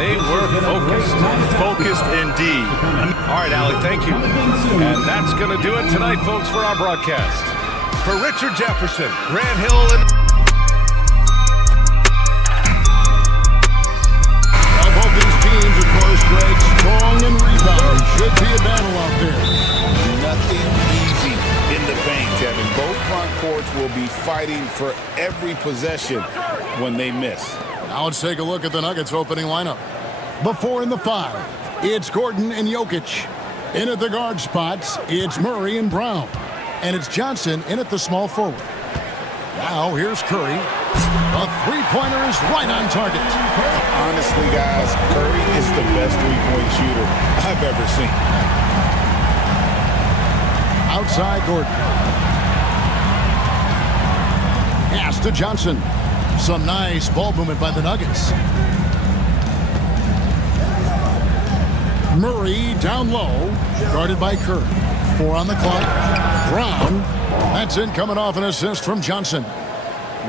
They were focused. Focused indeed. All right, Allie, thank you. And that's going to do it tonight, folks, for our broadcast. For Richard Jefferson, Grant Hill, and Now, both these teams, of course, Greg, strong and rebounding. Should be a battle out there. Nothing easy in the paint, Kevin. Both front courts will be fighting for every possession when they miss. Now let's take a look at the Nuggets opening lineup. The 4 and the 5. It's Gordon and Jokic. In at the guard spots, it's Murray and Brown. And it's Johnson in at the small forward. Now here's Curry. A three-pointer is right on target. Honestly, guys, Curry is the best three-point shooter I've ever seen. Outside Gordon. Pass to Johnson. Some nice ball movement by the Nuggets. Murray down low, guarded by Curry. 4 on the clock. Brown. That's in, coming off an assist from Johnson.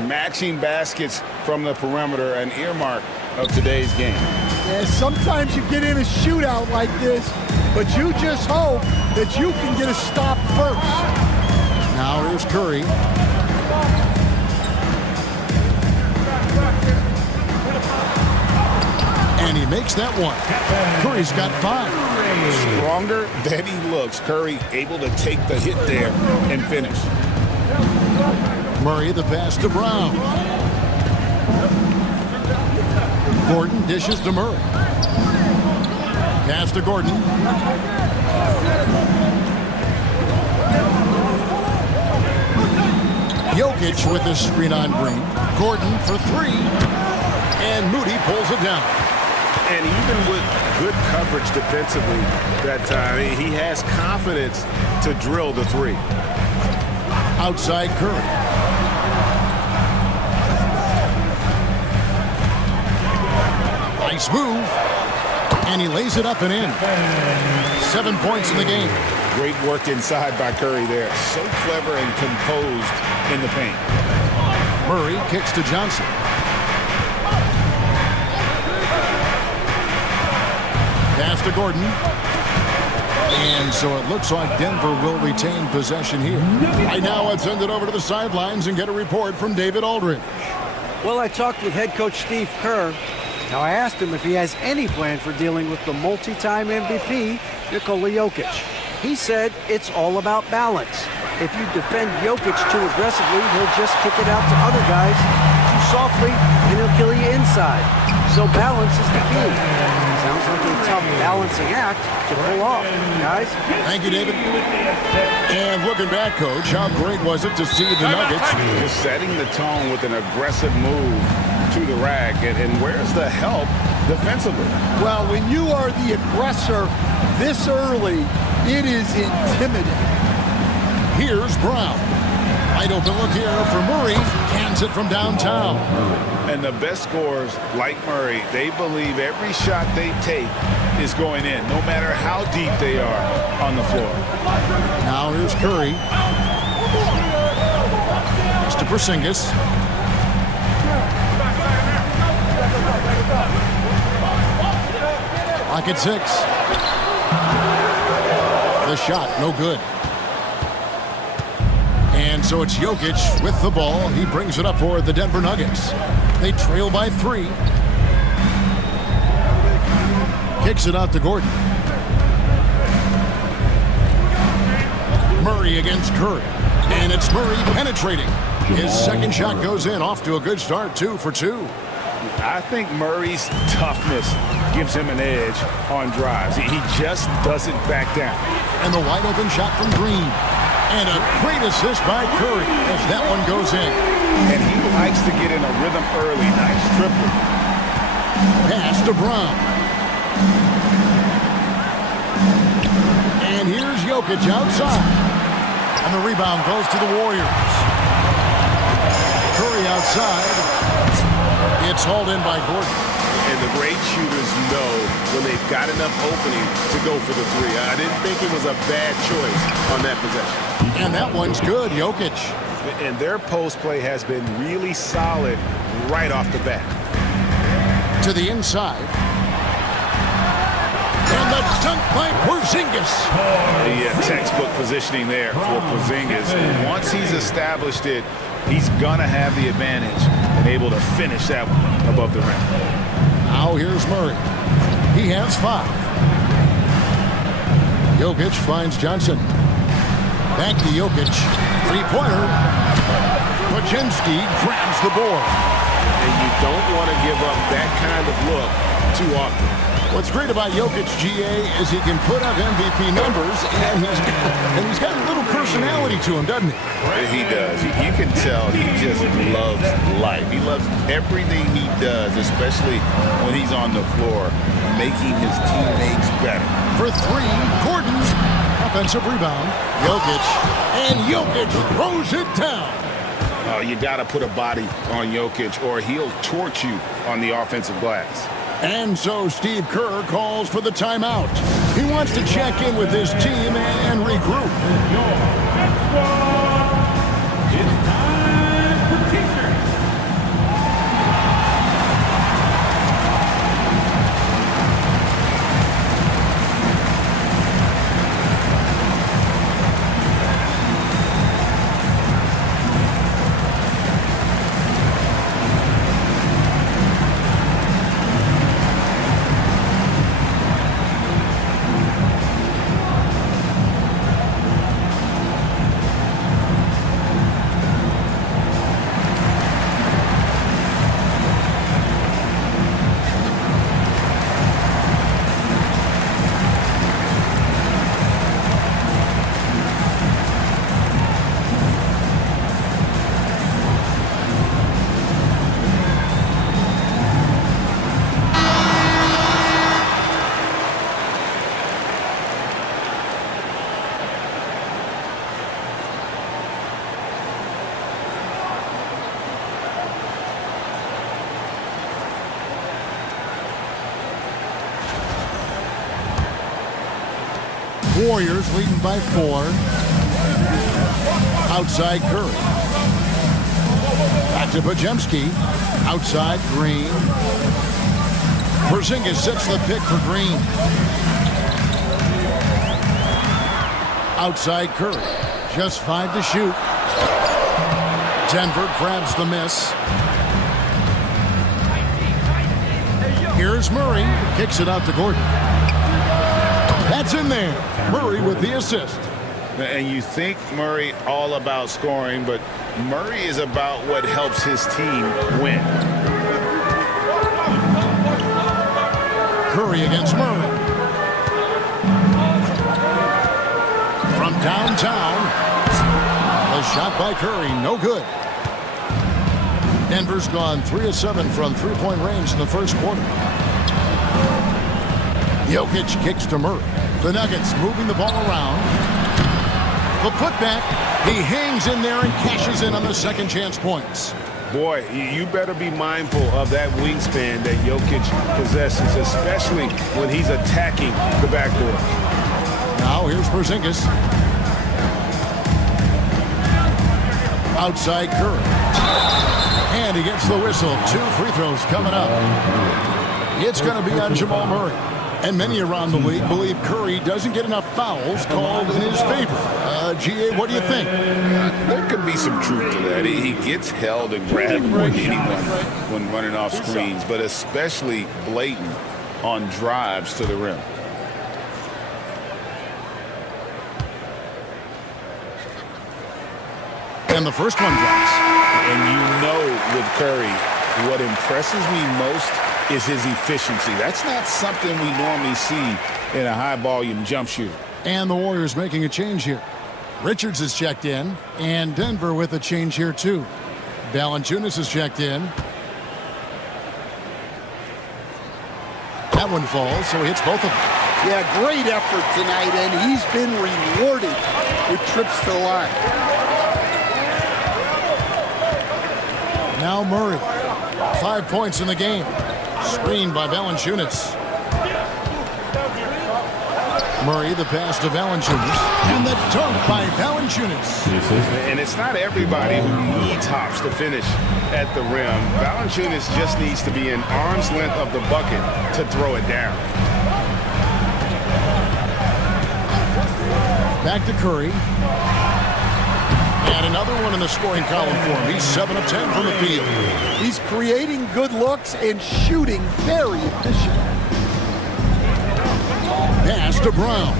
Matching baskets from the perimeter, an earmark of today's game. Yeah, sometimes you get in a shootout like this, but you just hope that you can get a stop first. Now here's Curry. And he makes that one. Curry's got 5. Stronger than he looks. Curry able to take the hit there and finish. Murray the pass to Brown. Gordon dishes to Murray. Pass to Gordon. Jokic with the screen on Green. Gordon for 3. And Moody pulls it down. And even with good coverage defensively that time, he has confidence to drill the 3. Outside Curry. Nice move. And he lays it up and in. 7 points in the game. Great work inside by Curry there. So clever and composed in the paint. Murray kicks to Johnson. Pass to Gordon. And so it looks like Denver will retain possession here. Right now, let's send it over to the sidelines and get a report from David Aldridge. Well, I talked with head coach Steve Kerr. Now, I asked him if he has any plan for dealing with the multi-time MVP, Nikola Jokic. He said it's all about balance. If you defend Jokic too aggressively, he'll just kick it out to other guys too softly, and he'll kill you inside. So balance is the key. Sounds like a tough balancing act to pull off, guys. Thank you, David. And looking back, Coach, how great was it to see the Nuggets just setting the tone with an aggressive move to the rack. And where's the help defensively? Well, when you are the aggressor this early, it is intimidating. Here's Brown. Wide open look here for Murray. Cans it from downtown. And the best scorers, like Murray, they believe every shot they take is going in, no matter how deep they are on the floor. Now here's Curry. Mr. Porzingis. Lock at 6. The shot, no good. And so it's Jokic with the ball. He brings it up for the Denver Nuggets. They trail by 3. Kicks it out to Gordon. Murray against Curry. And it's Murray penetrating. His second shot goes in, off to a good start, 2 for 2. I think Murray's toughness gives him an edge on drives. He just doesn't back down. And the wide open shot from Green. And a great assist by Curry as that one goes in. And he likes to get in a rhythm early. Nice triple. Pass to Brown. And here's Jokic outside. And the rebound goes to the Warriors. Curry outside. It's hauled in by Gordon. And the great shooters know when they've got enough opening to go for the 3. I didn't think it was a bad choice on that possession. And that one's good, Jokic. And their post play has been really solid right off the bat. To the inside. And the dunk by Porzingis. Yeah, textbook positioning there for Porzingis. Once he's established it, he's going to have the advantage and able to finish that one above the rim. Now here's Murray. He has 5. Jokic finds Johnson. Back to Jokic. Three-pointer. Podziemski grabs the board. And you don't want to give up that kind of look too often. What's great about Jokic, GA, is he can put up MVP numbers, and he's got a little personality to him, doesn't he? He does. You can tell he just loves life. He loves everything he does, especially when he's on the floor, making his teammates better. For 3, Gordon. Offensive rebound. Jokic. And Jokic throws it down. You got to put a body on Jokic or he'll torch you on the offensive glass. And so Steve Kerr calls for the timeout. He wants to check in with his team and regroup. Warriors leading by 4. Outside Curry. Back to Podziemski. Outside Green. Porzingis sets the pick for Green. Outside Curry. Just 5 to shoot. Denver grabs the miss. Here's Murray. Kicks it out to Gordon. That's in there. Murray with the assist. And you think Murray all about scoring, but Murray is about what helps his team win. Curry against Murray. From downtown. A shot by Curry. No good. Denver's gone 3 of 7 from three-point range in the first quarter. Jokic kicks to Murray. The Nuggets moving the ball around. The putback. He hangs in there and cashes in on the second chance points. Boy, you better be mindful of that wingspan that Jokic possesses, especially when he's attacking the backboard. Now here's Porzingis. Outside Curry. And he gets the whistle. 2 free throws coming up. It's going to be on Jamal Murray. And many around the league believe Curry doesn't get enough fouls called in his favor. GA, what do you think? There could be some truth to that. He gets held and grabbed more than anyone when running off screens, but especially blatant on drives to the rim. And the first one drops. And you know with Curry, what impresses me most is his efficiency. That's not something we normally see in a high-volume jump shooter. And the Warriors making a change here. Richards is checked in, and Denver with a change here too. Valanciunas is checked in. That one falls, so he hits both of them. Yeah, great effort tonight, and he's been rewarded with trips to the line. Now Murray. 5 points in the game. Screened by Valanciunas. Murray, the pass to Valanciunas. And the dunk by Valanciunas. And it's not everybody who needs hops to finish at the rim. Valanciunas just needs to be an arm's length of the bucket to throw it down. Back to Curry. And another one in the scoring column for him. He's 7 of 10 from the field. He's creating good looks and shooting very efficient. Pass to Brown.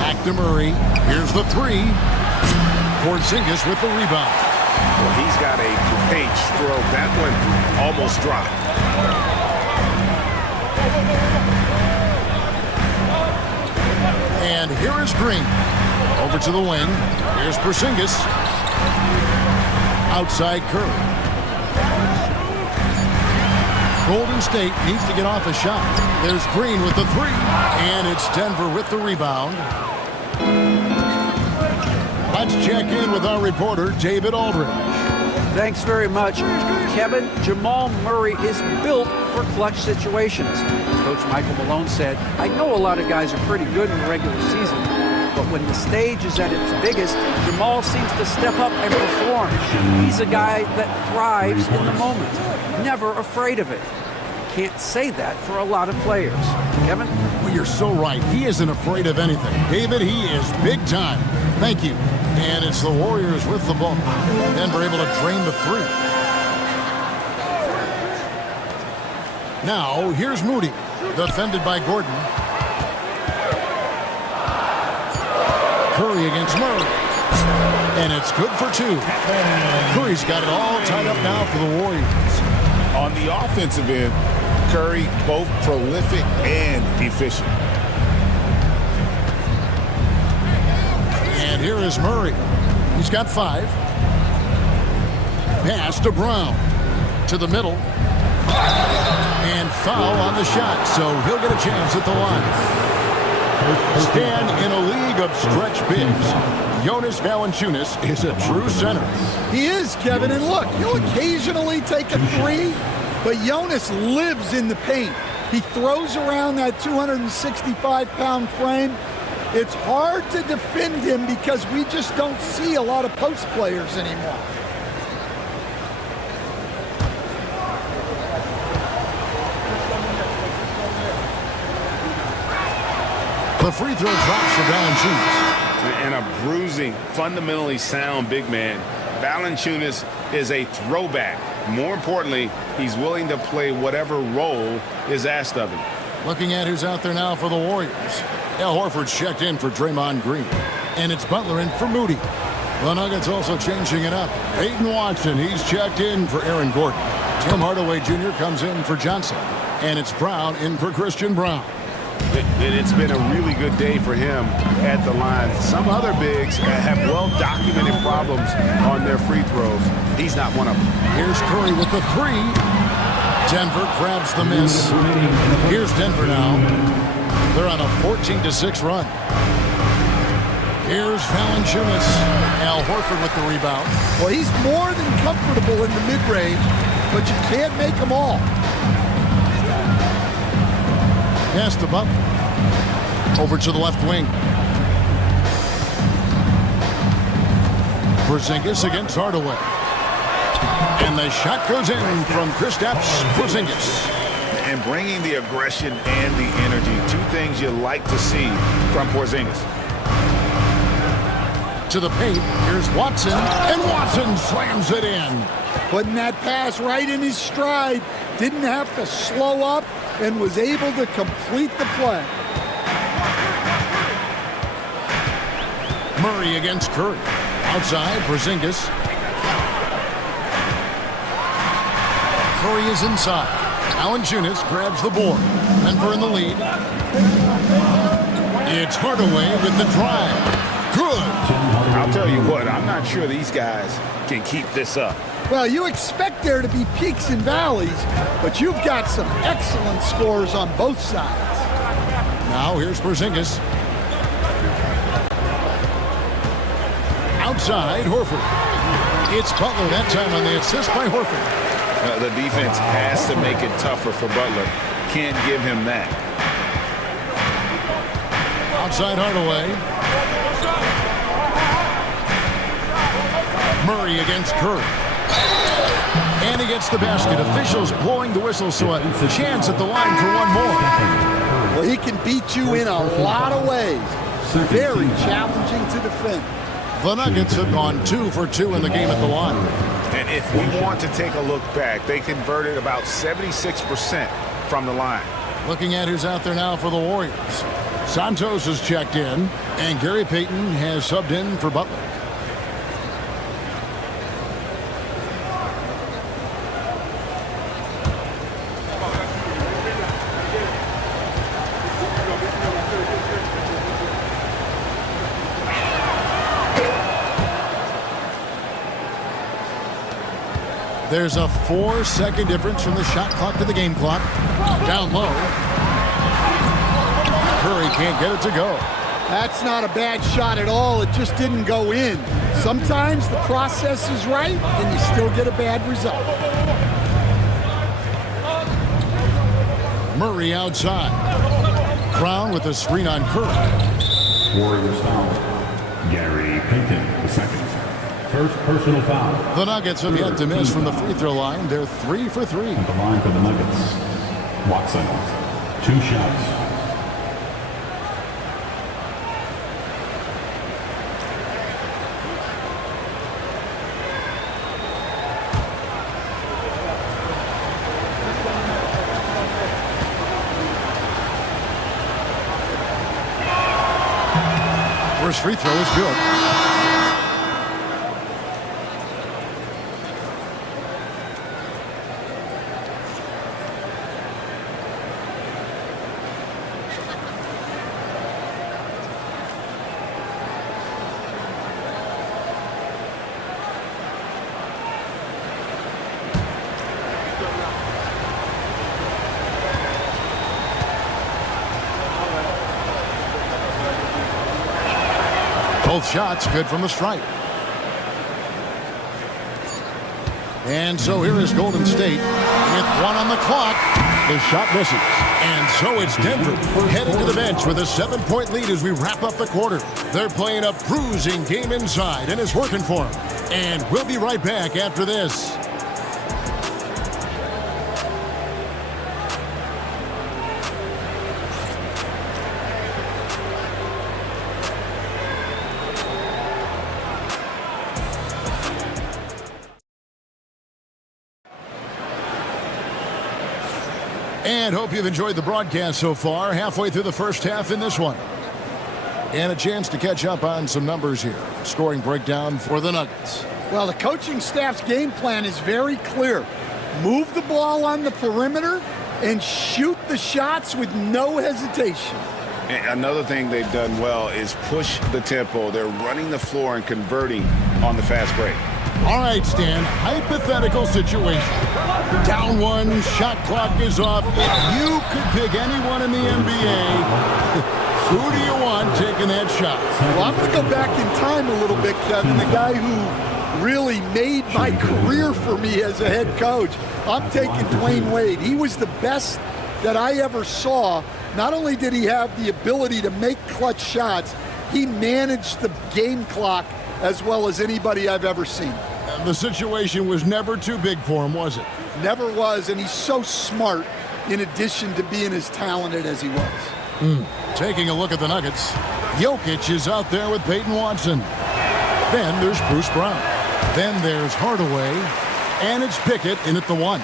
Back to Murray. Here's the three. Porzingis with the rebound. Well, he's got a great stroke. That one almost dropped. And here is Green. Over to the wing. Here's Porzingis. Outside Curry. Golden State needs to get off a shot. There's Green with the three. And it's Denver with the rebound. Let's check in with our reporter, David Aldridge. Thanks very much. Kevin, Jamal Murray is built for clutch situations. Coach Michael Malone said, I know a lot of guys are pretty good in the regular season, but when the stage is at its biggest, Jamal seems to step up and perform. He's a guy that thrives in the moment, never afraid of it. Can't say that for a lot of players. Kevin? Well, you're so right. He isn't afraid of anything. David, he is big time. Thank you. And it's the Warriors with the ball. Denver able to drain the three. Now, here's Moody. Defended by Gordon. Curry against Murray. And it's good for two. Curry's got it all tied up now for the Warriors. On the offensive end, Curry both prolific and efficient. And here is Murray. He's got 5. Pass to Brown. To the middle. And foul on the shot, so he'll get a chance at the line. Stan, in a league of stretch bigs, Jonas Valanciunas is a true center. He is, Kevin, and look, he'll occasionally take a three, but Jonas lives in the paint. He throws around that 265-pound frame. It's hard to defend him because we just don't see a lot of post players anymore. The free throw drops for Valanciunas. And a bruising, fundamentally sound big man. Valanciunas is a throwback. More importantly, he's willing to play whatever role is asked of him. Looking at who's out there now for the Warriors. Al Horford's checked in for Draymond Green. And it's Butler in for Moody. The Nuggets also changing it up. Peyton Watson, he's checked in for Aaron Gordon. Tim Hardaway Jr. comes in for Johnson. And it's Brown in for Christian Brown. It's been a really good day for him at the line. Some other bigs have well-documented problems on their free throws. He's not one of them. Here's Curry with the three. Denver grabs the miss. Here's Denver now. They're on a 14-6 run. Here's Valanciunas. Al Horford with the rebound. Well, he's more than comfortable in the mid-range, but you can't make them all. Pass to Butler. Over to the left wing. Porzingis against Hardaway. And the shot goes in from Kristaps Porzingis. And bringing the aggression and the energy, two things you like to see from Porzingis. To the paint, here's Watson. And Watson slams it in. Putting that pass right in his stride. Didn't have to slow up and was able to complete the play. Murray against Curry. Outside, Porzingis. Curry is inside. Valanciunas grabs the board. Denver in the lead. It's Hardaway with the drive. Good. I'll tell you what, I'm not sure these guys can keep this up. Well, you expect there to be peaks and valleys, but you've got some excellent scores on both sides. Now here's Porzingis. Outside, Horford. It's Butler that time on the assist by Horford. The defense has to make it tougher for Butler. Can't give him that. Outside Hardaway. Murray against Curry. And he gets the basket. Officials blowing the whistle, so a chance at the line for one more. Well, he can beat you in a lot of ways. Very challenging to defend. The Nuggets have gone 2 for 2 in the game at the line. And if we want to take a look back, they converted about 76% from the line. Looking at who's out there now for the Warriors. Santos has checked in, and Gary Payton has subbed in for Butler. There's a 4-second difference from the shot clock to the game clock. Down low. Curry can't get it to go. That's not a bad shot at all. It just didn't go in. Sometimes the process is right, and you still get a bad result. Murray outside. Brown with a screen on Curry. Warriors foul. Gary Payton, the second. First personal foul. The Nuggets have yet to miss from the free throw line. They're 3 for 3. At the line for the Nuggets. Watson, 2 shots. First free throw is good. Both shots good from the stripe. And so here is Golden State with 1 on the clock. The shot misses. And so it's Denver heading to the bench with a 7-point lead as we wrap up the quarter. They're playing a bruising game inside, and it's working for them. And we'll be right back after this. And hope you've enjoyed the broadcast so far. Halfway through the first half in this one. And a chance to catch up on some numbers here. Scoring breakdown for the Nuggets. Well, the coaching staff's game plan is very clear. Move the ball on the perimeter and shoot the shots with no hesitation. And another thing they've done well is push the tempo. They're running the floor and converting on the fast break. All right, Stan, hypothetical situation. Down 1, shot clock is off. If you could pick anyone in the NBA, who do you want taking that shot? Well, I'm going to go back in time a little bit, Kevin. The guy who really made my career for me as a head coach. I'm taking Dwayne Wade. He was the best that I ever saw. Not only did he have the ability to make clutch shots, he managed the game clock as well as anybody I've ever seen. The situation was never too big for him, was it? Never was, and he's so smart in addition to being as talented as he was. Taking a look at the Nuggets, Jokic is out there with Peyton Watson. Then there's Bruce Brown. Then there's Hardaway, and it's Pickett in at the 1.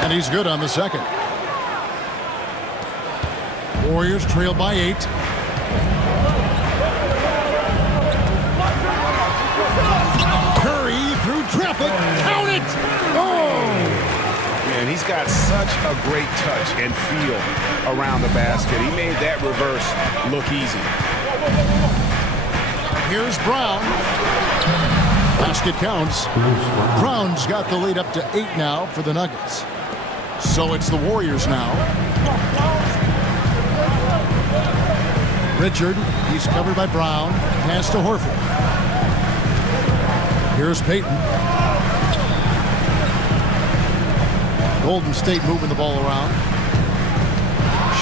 And he's good on the second. Warriors trail by 8. Curry through traffic. Count it! Oh! And he's got such a great touch and feel around the basket. He made that reverse look easy. Here's Brown. Basket counts. Brown's got the lead up to 8 now for the Nuggets. So it's the Warriors now. Richard, he's covered by Brown. Pass to Horford. Here's Payton. Golden State moving the ball around.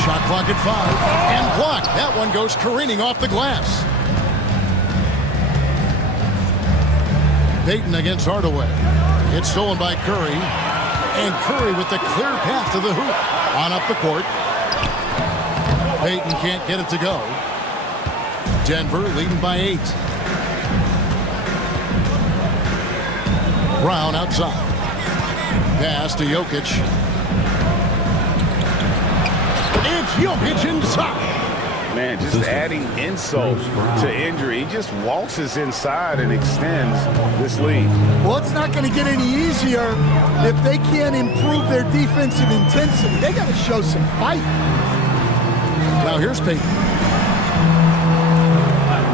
Shot clock at 5. And blocked. That one goes careening off the glass. Payton against Hardaway. It's stolen by Curry. And Curry with the clear path to the hoop. On up the court. Payton can't get it to go. Denver leading by 8. Brown outside. Pass to Jokic. It's Jokic inside. Man, just adding insult to injury. He just waltzes inside and extends this lead. Well, it's not going to get any easier if they can't improve their defensive intensity. They got to show some fight. Now here's Payton.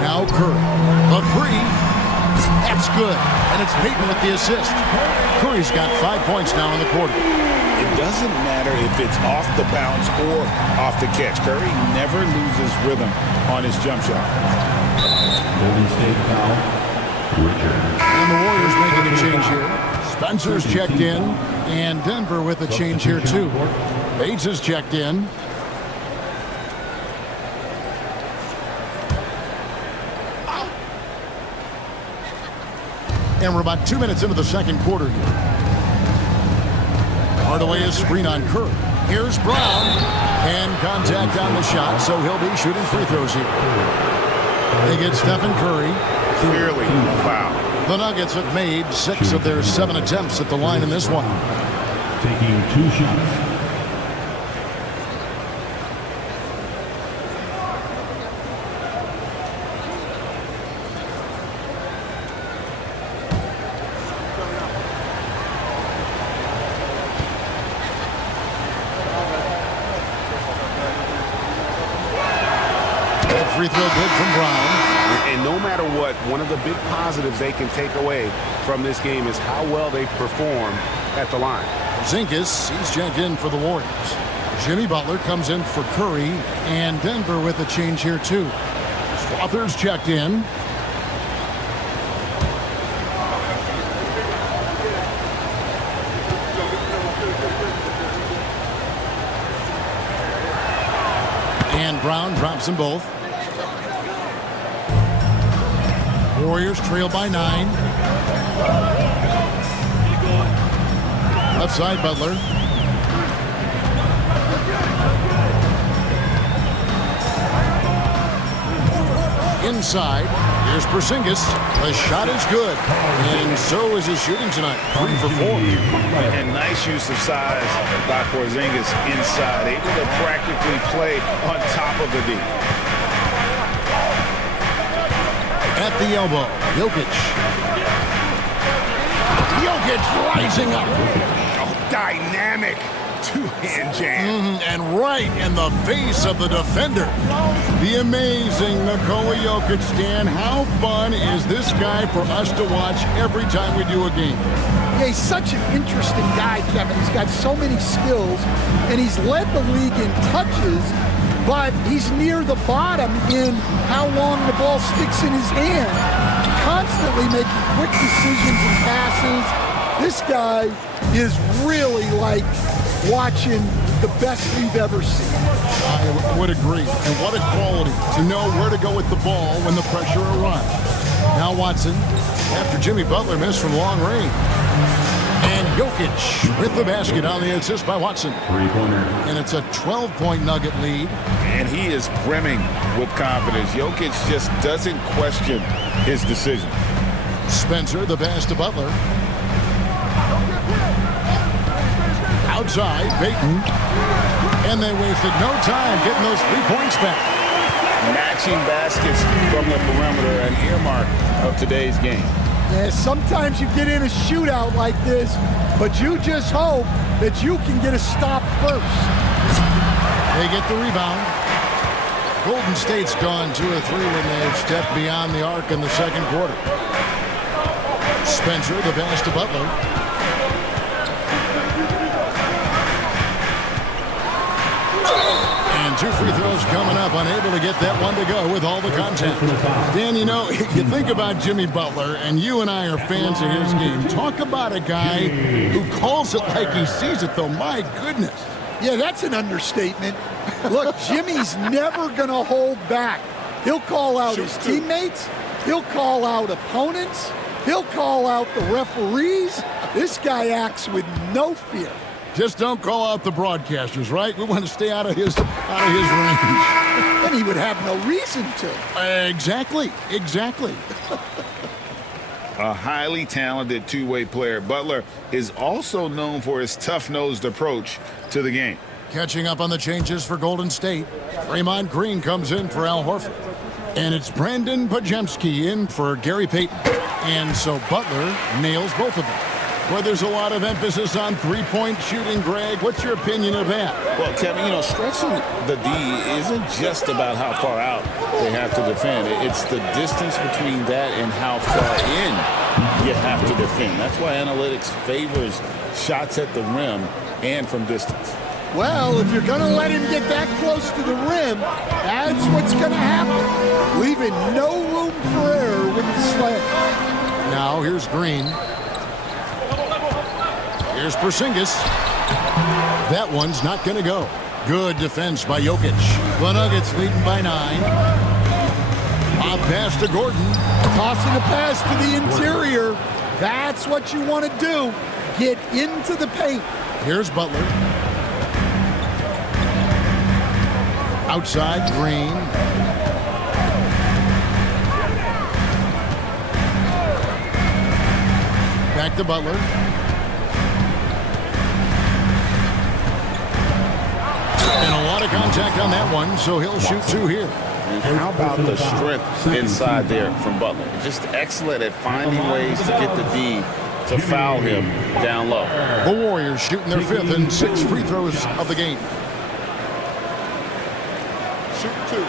Now Curry. The 3. That's good. And it's Payton with the assist. Curry's got 5 points now in the quarter. It doesn't matter if it's off the bounce or off the catch. Curry never loses rhythm on his jump shot. Golden State foul. Richard. And the Warriors making a change here. Spencer's checked in. And Denver with a change here too. Bates is checked in. And we're about 2 minutes into the second quarter here. Hardaway is screen on Curry. Here's Brown. And contact on the shot, so he'll be shooting free throws here. They get Stephen Curry. Clearly a foul. The Nuggets have made 6 of their 7 attempts at the line in this one. Taking 2 shots. Free throw good from Brown. And no matter what, one of the big positives they can take away from this game is how well they perform at the line. Zinkas, he's checked in for the Warriors. Jimmy Butler comes in for Curry, and Denver with a change here too. Strother's checked in. And Brown drops them both. Warriors trail by 9. Left side, Butler. Inside, here's Porzingis. The shot is good, and so is his shooting tonight. 3 for 4. And nice use of size by Porzingis inside, able to practically play on top of the D. At the elbow, Jokic. Jokic rising up. Oh, dynamic two-hand jam. And right in the face of the defender. The amazing Nikola Jokic, Dan. How fun is this guy for us to watch every time we do a game? Yeah, he's such an interesting guy, Kevin. He's got so many skills, and he's led the league in touches, but he's near the bottom in how long the ball sticks in his hand. Constantly making quick decisions and passes. This guy is really like watching the best we've ever seen. I would agree. And what a quality to know where to go with the ball when the pressure arrives. Now Watson, after Jimmy Butler missed from long range. And Jokic with the basket on the assist by Watson. 3-pointer. And it's a 12-point Nugget lead. And he is brimming with confidence. Jokic just doesn't question his decision. Spencer, the pass to Butler. Outside, Payton. And they wasted no time getting those 3 points back. Matching baskets from the perimeter, an earmark of today's game. Yeah, sometimes you get in a shootout like this, but you just hope that you can get a stop first. They get the rebound. Golden State's gone 2 of 3 when they've stepped beyond the arc in the second quarter. Spencer, the pass to Butler. And 2 free throws coming up. Unable to get that one to go with all the contact. Dan, you know, you think about Jimmy Butler, and you and I are fans of his game. Talk about a guy who calls it like he sees it, though. My goodness. Yeah, that's an understatement. Look, Jimmy's never going to hold back. He'll call out his teammates. He'll call out opponents. He'll call out the referees. This guy acts with no fear. Just don't call out the broadcasters, right? We want to stay out of his range. And he would have no reason to. Exactly. A highly talented two-way player, Butler is also known for his tough-nosed approach to the game. Catching up on the changes for Golden State, Draymond Green comes in for Al Horford. And it's Brandon Podziemski in for Gary Payton. And so Butler nails both of them. Where there's a lot of emphasis on three-point shooting, Greg, what's your opinion of that? Well, Kevin, you know, stretching the D isn't just about how far out they have to defend. It's the distance between that and how far in you have to defend. That's why analytics favors shots at the rim and from distance. Well, if you're going to let him get that close to the rim, that's what's going to happen. Leaving no room for error with the slam. Now here's Green. Here's Porzingis. That one's not going to go. Good defense by Jokic. The Nuggets leading by 9. Pop pass to Gordon. Tossing a pass to the interior. That's what you want to do. Get into the paint. Here's Butler. Outside, Green. Back to Butler. And a lot of contact on that one, so he'll shoot 2 here. And how about the strength inside there from Butler? Just excellent at finding ways to get the D to foul him down low. The Warriors shooting their 5th and 6 free throws of the game. Shoot 2.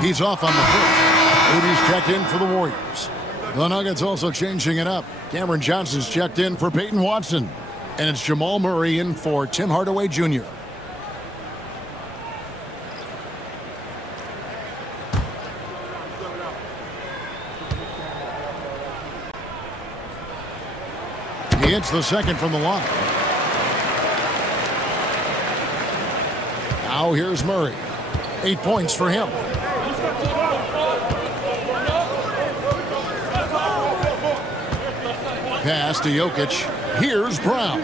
He's off on the first. Moody's checked in for the Warriors. The Nuggets also changing it up. Cameron Johnson's checked in for Peyton Watson. And it's Jamal Murray in for Tim Hardaway Jr. He hits the second from the line. Now here's Murray. 8 points for him. Pass to Jokic. Here's Brown.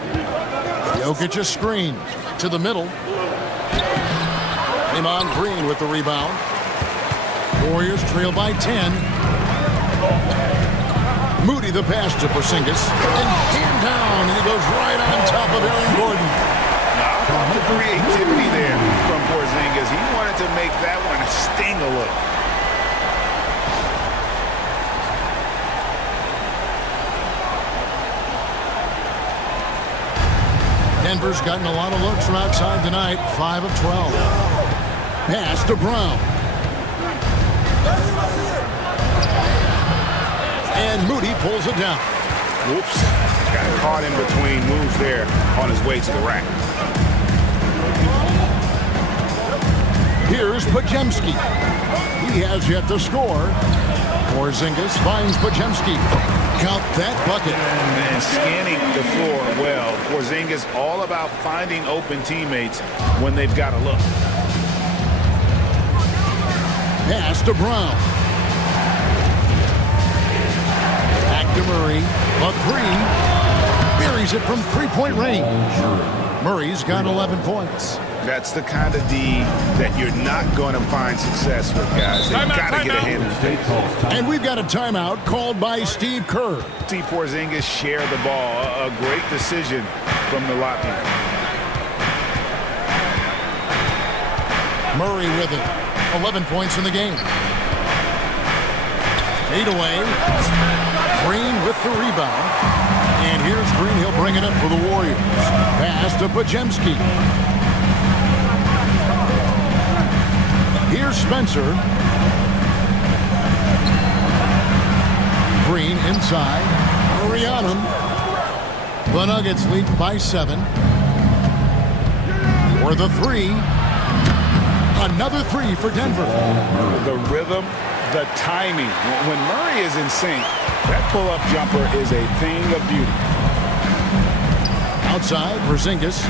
Jokic a screen to the middle. Draymond Green with the rebound. Warriors trail by 10. Moody the pass to Porzingis. And hand down, and he goes right on top of Aaron Gordon. The creativity there from Porzingis. He wanted to make that one sting a little. Denver's gotten a lot of looks from outside tonight. 5 of 12. Pass to Brown. And Moody pulls it down. Whoops. Got caught in between moves there on his way to the rack. Here's Podziemski. He has yet to score. Porzingis finds Podziemski. Count that bucket. And scanning the floor well. Porzingis all about finding open teammates when they've got a look. Pass to Brown. Back to Murray. A 3. Buries it from three-point range. Murray's got 11 points. That's the kind of D that you're not going to find success with, guys. They've got to get a hand in the face. And we've got a timeout called by Steve Kerr. See Porzingis share the ball. A great decision from the lot man. Murray with it. 11 points in the game. Fade away. Green with the rebound. And here's Green. He'll bring it up for the Warriors. Pass to Podziemski. Here's Spencer. Green inside. Murray on him. The Nuggets lead by 7. For the 3. Another 3 for Denver. The rhythm, the timing. When Murray is in sync, that pull-up jumper is a thing of beauty. Outside, Porzingis.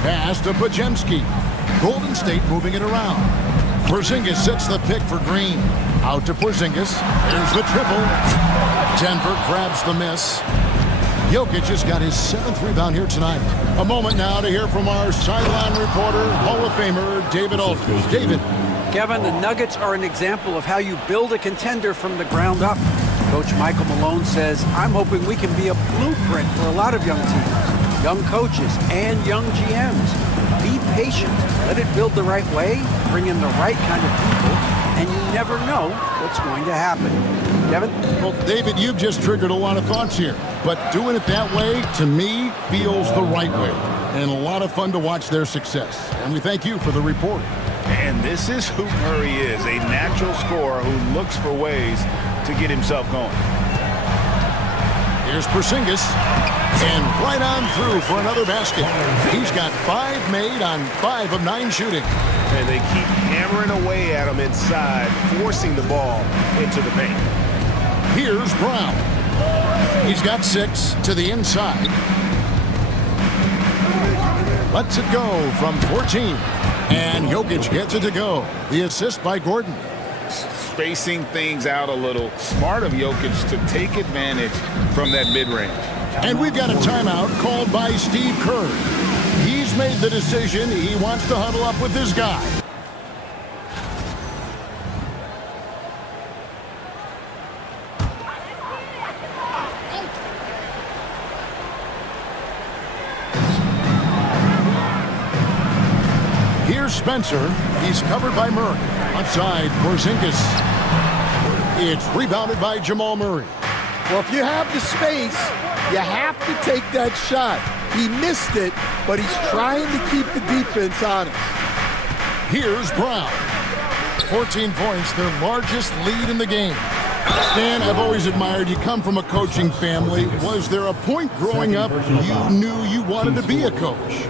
Pass to Podziemski. Golden State moving it around. Porzingis sets the pick for Green. Out to Porzingis. There's the triple. Denver grabs the miss. Jokic has got his 7th rebound here tonight. A moment now to hear from our sideline reporter, Hall of Famer David Aldridge. David. Kevin, the Nuggets are an example of how you build a contender from the ground up. Coach Michael Malone says, I'm hoping we can be a blueprint for a lot of young teams, young coaches, and young GMs. Be patient. Let it build the right way, bring in the right kind of people, and you never know what's going to happen. Kevin? Well, David, you've just triggered a lot of thoughts here. But doing it that way, to me, feels the right way. And a lot of fun to watch their success. And we thank you for the report. And this is who Murray is, a natural scorer who looks for ways to get himself going. Here's Porzingis. And right on through for another basket. He's got 5 made on 5 of 9 shooting. And they keep hammering away at him inside, forcing the ball into the paint. Here's Brown. He's got 6 to the inside. Lets it go from 14. And Jokic gets it to go. The assist by Gordon. Spacing things out a little. Smart of Jokic to take advantage from that mid-range. And we've got a timeout called by Steve Kerr. He's made the decision. He wants to huddle up with his guy. Here's Spencer. He's covered by Murray. Outside, Porzingis. It's rebounded by Jamal Murray. Well, if you have the space, you have to take that shot. He missed it, but he's trying to keep the defense honest. Here's Brown. 14 points, their largest lead in the game. Stan, I've always admired you. Come from a coaching family. Was there a point growing up you knew you wanted to be a coach?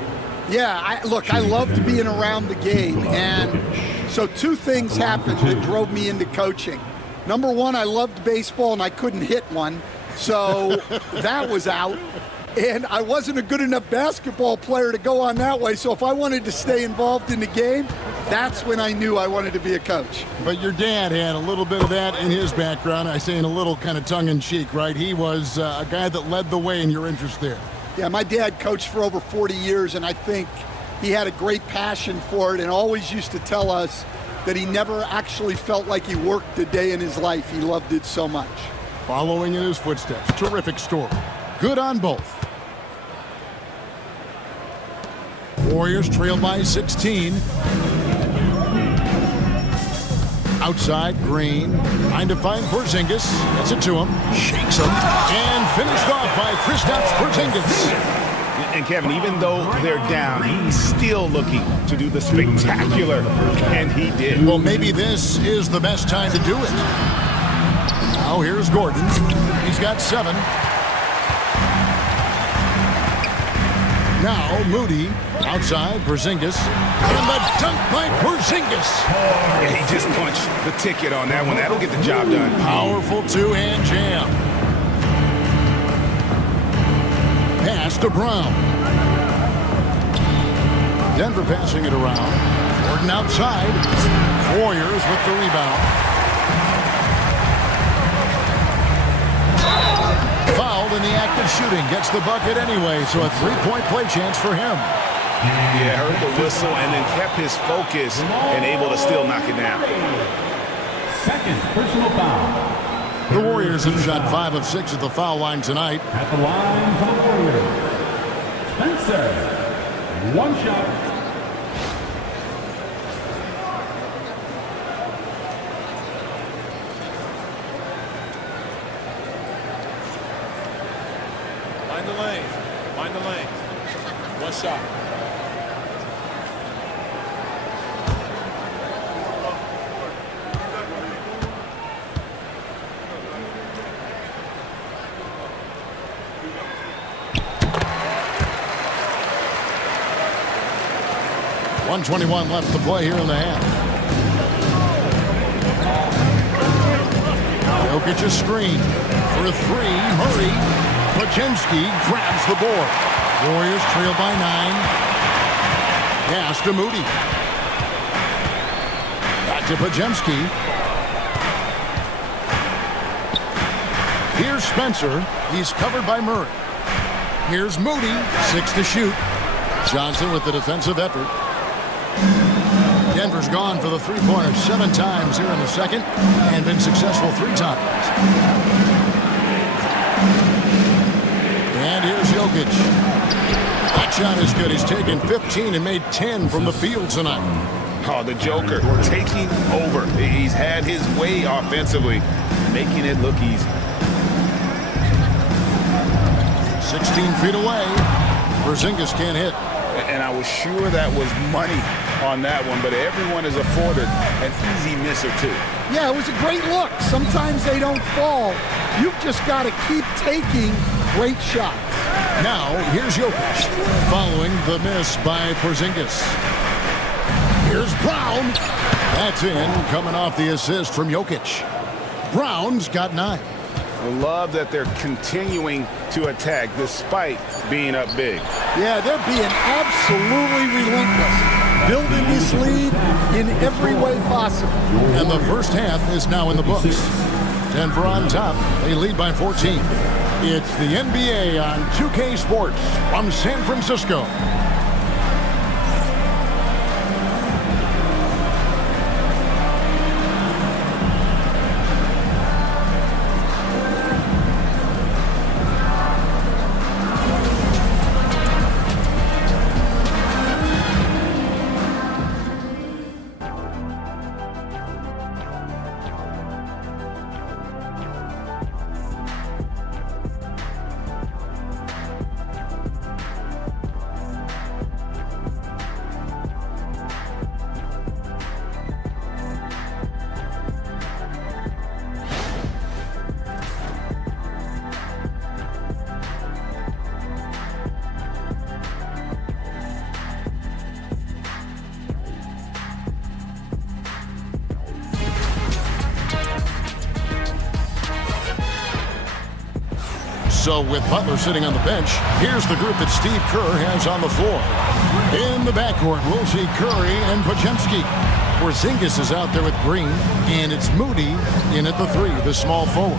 Yeah, I loved being around the game. And so 2 things happened that drove me into coaching. Number 1, I loved baseball and I couldn't hit one. So that was out. And I wasn't a good enough basketball player to go on that way. So if I wanted to stay involved in the game, that's when I knew I wanted to be a coach. But your dad had a little bit of that in his background. I say in a little kind of tongue-in-cheek, right? He was a guy that led the way in your interest there. Yeah, my dad coached for over 40 years, and I think he had a great passion for it and always used to tell us that he never actually felt like he worked a day in his life. He loved it so much. Following in his footsteps. Terrific story. Good on both. Warriors trail by 16. Outside, Green. Trying to find Porzingis. Gets it to him. Shakes him. And finished off by Kristaps Porzingis. And Kevin, even though they're down, he's still looking to do the spectacular, and he did. Well, maybe this is the best time to do it. Now here's Gordon. He's got 7. Now Moody. Outside, Porzingis. And the dunk by Porzingis. Yeah, he just punched the ticket on that one. That'll get the job done. Powerful 2-hand jam. Pass to Brown. Denver passing it around. Gordon outside. Warriors with the rebound. Fouled in the act of shooting. Gets the bucket anyway, so a 3-point play chance for him. Yeah, heard the whistle and then kept his focus and able to still knock it down. Second personal foul. The Warriors have shot 5 of 6 at the foul line tonight. At the line for the Warriors, Spencer. 1 shot. Mind the lane. Mind the lane. 1 shot. 1:21 left to play here in the half. Jokic a screen for a three. Murray. Podziemski grabs the board. Warriors trail by 9. Pass to Moody. Back to Podziemski. Here's Spencer. He's covered by Murray. Here's Moody. 6 to shoot. Johnson with the defensive effort. Denver's gone for the three-pointer 7 times here in the second and been successful 3 times. And here's Jokic. That shot is good. He's taken 15 and made 10 from the field tonight. Oh, the Joker taking over. He's had his way offensively, making it look easy. 16 feet away. Porzingis can't hit. And I was sure that was money on that one, but everyone is afforded an easy miss or two. Yeah, it was a great look. Sometimes they don't fall. You've just got to keep taking great shots. Now, here's Jokic, following the miss by Porzingis. Here's Brown. That's in, coming off the assist from Jokic. Brown's got 9. I love that they're continuing to attack despite being up big. Yeah, they're being absolutely relentless, building this lead in every way possible. And the first half is now in the books. Denver on top. They lead by 14. It's the NBA on 2K Sports from San Francisco. So with Butler sitting on the bench, here's the group that Steve Kerr has on the floor. In the backcourt, we'll see Curry and Podziemski. Porzingis is out there with Green, and it's Moody in at the 3, the small forward.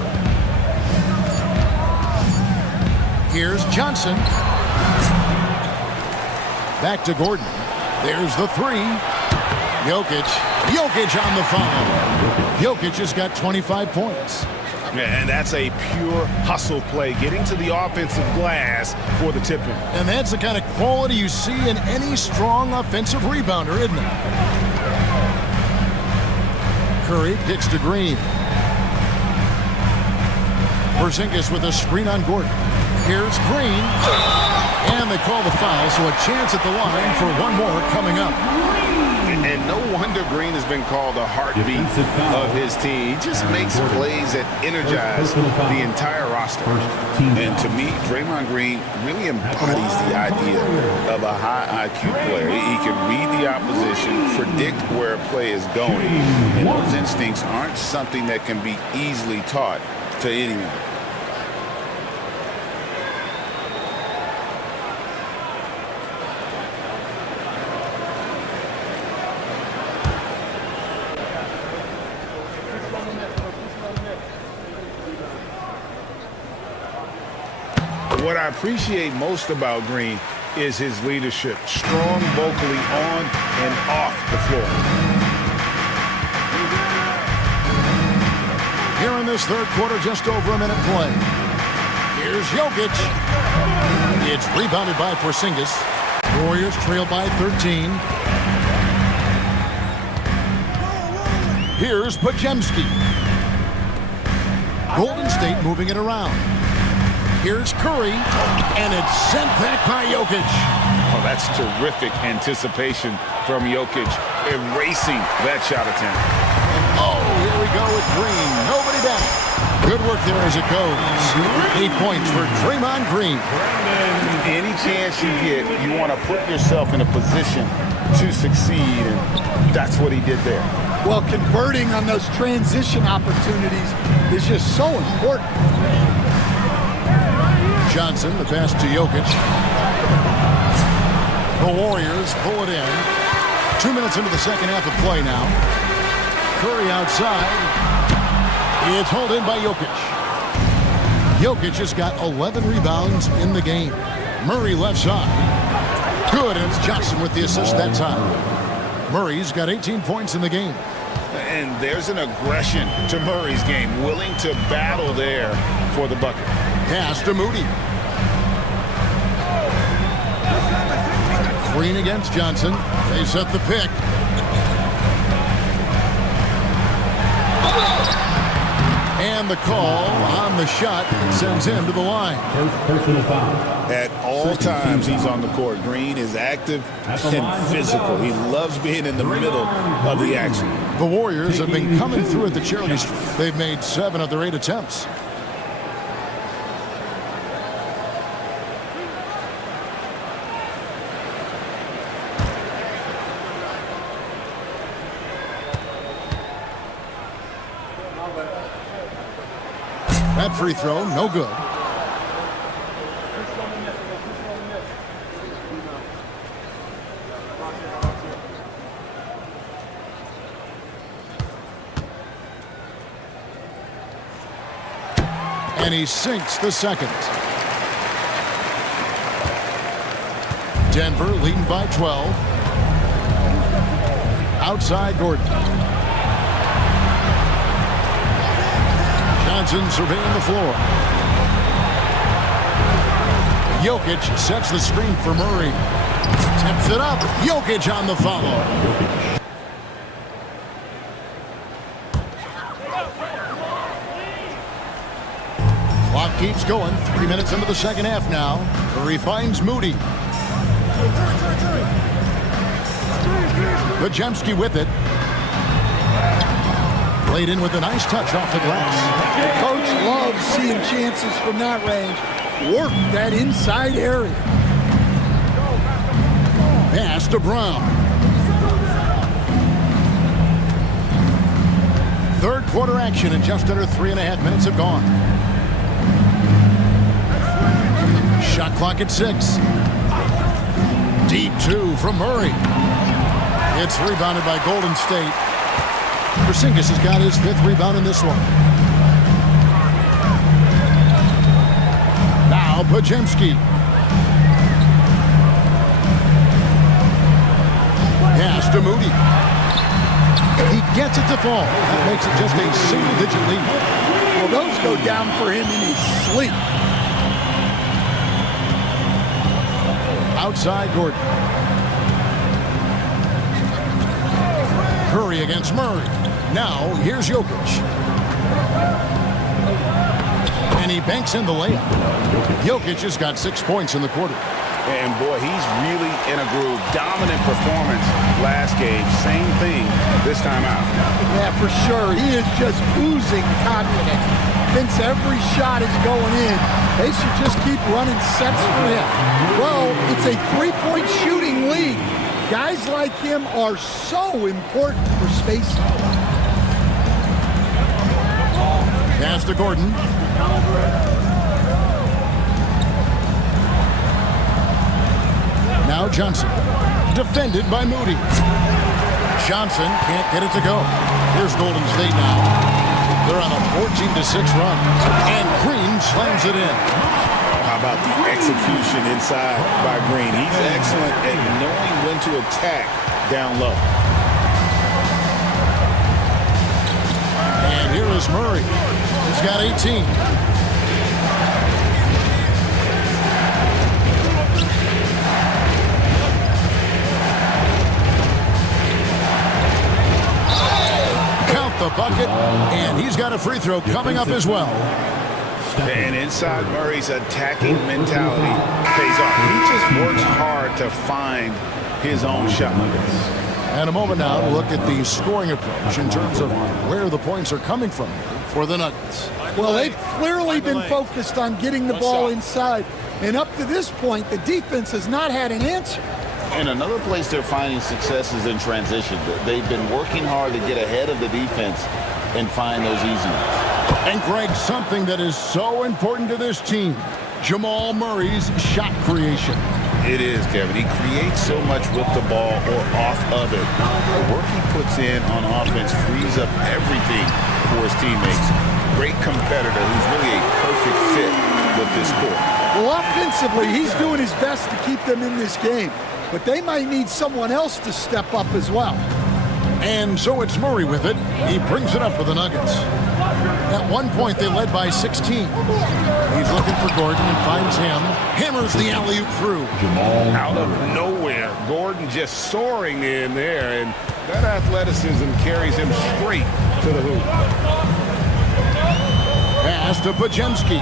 Here's Johnson. Back to Gordon. There's the 3. Jokic. Jokic on the foul. Jokic has got 25 points. And that's a pure hustle play, getting to the offensive glass for the tip-in. And that's the kind of quality you see in any strong offensive rebounder, isn't it? Curry kicks to Green. Porzingis with a screen on Gordon. Here's Green. And they call the foul, so a chance at the line for one more coming up. And no wonder Green has been called the heartbeat of his team. He just makes plays that energize the entire roster. And to me, Draymond Green really embodies the idea of a high IQ player. He can read the opposition, predict where a play is going, and those instincts aren't something that can be easily taught to anyone. What I appreciate most about Green is his leadership, strong vocally on and off the floor. Here in this third quarter, just over a minute play. Here's Jokic. It's rebounded by Porzingis. Warriors trail by 13. Here's Podziemski. Golden State moving it around. Here's Curry, and it's sent back by Jokic. Oh, that's terrific anticipation from Jokic, erasing that shot attempt. Oh, here we go with Green. Nobody back. Good work there as it goes. 8 points for Draymond Green. Any chance you get, you want to put yourself in a position to succeed, and that's what he did there. Well, converting on those transition opportunities is just so important. Johnson, the pass to Jokic. The Warriors pull it in. 2 minutes into the second half of play now. Curry outside. It's hauled in by Jokic. Jokic has got 11 rebounds in the game. Murray left side. Good, and it's Johnson with the assist that time. Murray's got 18 points in the game. And there's an aggression to Murray's game, willing to battle there for the bucket. Pass to Moody. Green against Johnson. They set the pick. And the call on the shot sends him to the line. First personal foul. At all times he's on the court. Green is active and physical. He loves being in the middle of the action. The Warriors have been coming through at the charity stripe. They've made 7 of their 8 attempts. That free throw, no good. And he sinks the second. Denver leading by 12. Outside Gordon. Johnson surveying the floor. Jokic sets the screen for Murray. Tips it up. Jokic on the follow. Clock keeps going. 3 minutes into the second half now. Murray finds Moody. Podziemski with it. Played in with a nice touch off the glass. Coach loves seeing chances from that range. Work that inside area. Pass to Brown. Third quarter action and just under 3.5 minutes have gone. Shot clock at 6. Deep 2 from Murray. It's rebounded by Golden State. Porzingis has got his 5th rebound in this one. Now Podziemski. Pass to Moody. He gets it to fall. That makes it just a single-digit lead. Well, those go down for him in his sleep. Outside Gordon. Curry against Murray. Now, here's Jokic. And he banks in the layup. Jokic has got 6 points in the quarter. And boy, he's really in a groove. Dominant performance last game. Same thing this time out. Yeah, for sure. He is just oozing confidence. Thinks every shot is going in. They should just keep running sets for him. Well, it's a 3-point shooting league. Guys like him are so important for spacing. Pass to Gordon. Now Johnson. Defended by Moody. Johnson can't get it to go. Here's Golden State now. They're on a 14-6 run. And Green slams it in. How about the execution inside by Green? He's excellent at knowing when to attack down low. And here is Murray. He's got 18. Count the bucket, and he's got a free throw coming up as well. And inside Murray's attacking mentality pays off. He just works hard to find his own shot. And a moment now to look at the scoring approach in terms of where the points are coming from for the Nuggets. Well, they've clearly been focused on getting the ball inside. And up to this point, the defense has not had an answer. And another place they're finding success is in transition. They've been working hard to get ahead of the defense and find those easy ones. And Greg, something that is so important to this team, Jamal Murray's shot creation. It is, Kevin. He creates so much with the ball or off of it. The work he puts in on offense frees up everything for his teammates. Great competitor who's really a perfect fit with this court. Well, offensively, he's doing his best to keep them in this game. But they might need someone else to step up as well. And so it's Murray with it. He brings it up for the Nuggets. At one point, they led by 16. He's looking for Gordon and finds him. Hammers the alley-oop through. Out of nowhere, Gordon just soaring in there, and that athleticism carries him straight to the hoop. Pass to Pajemski.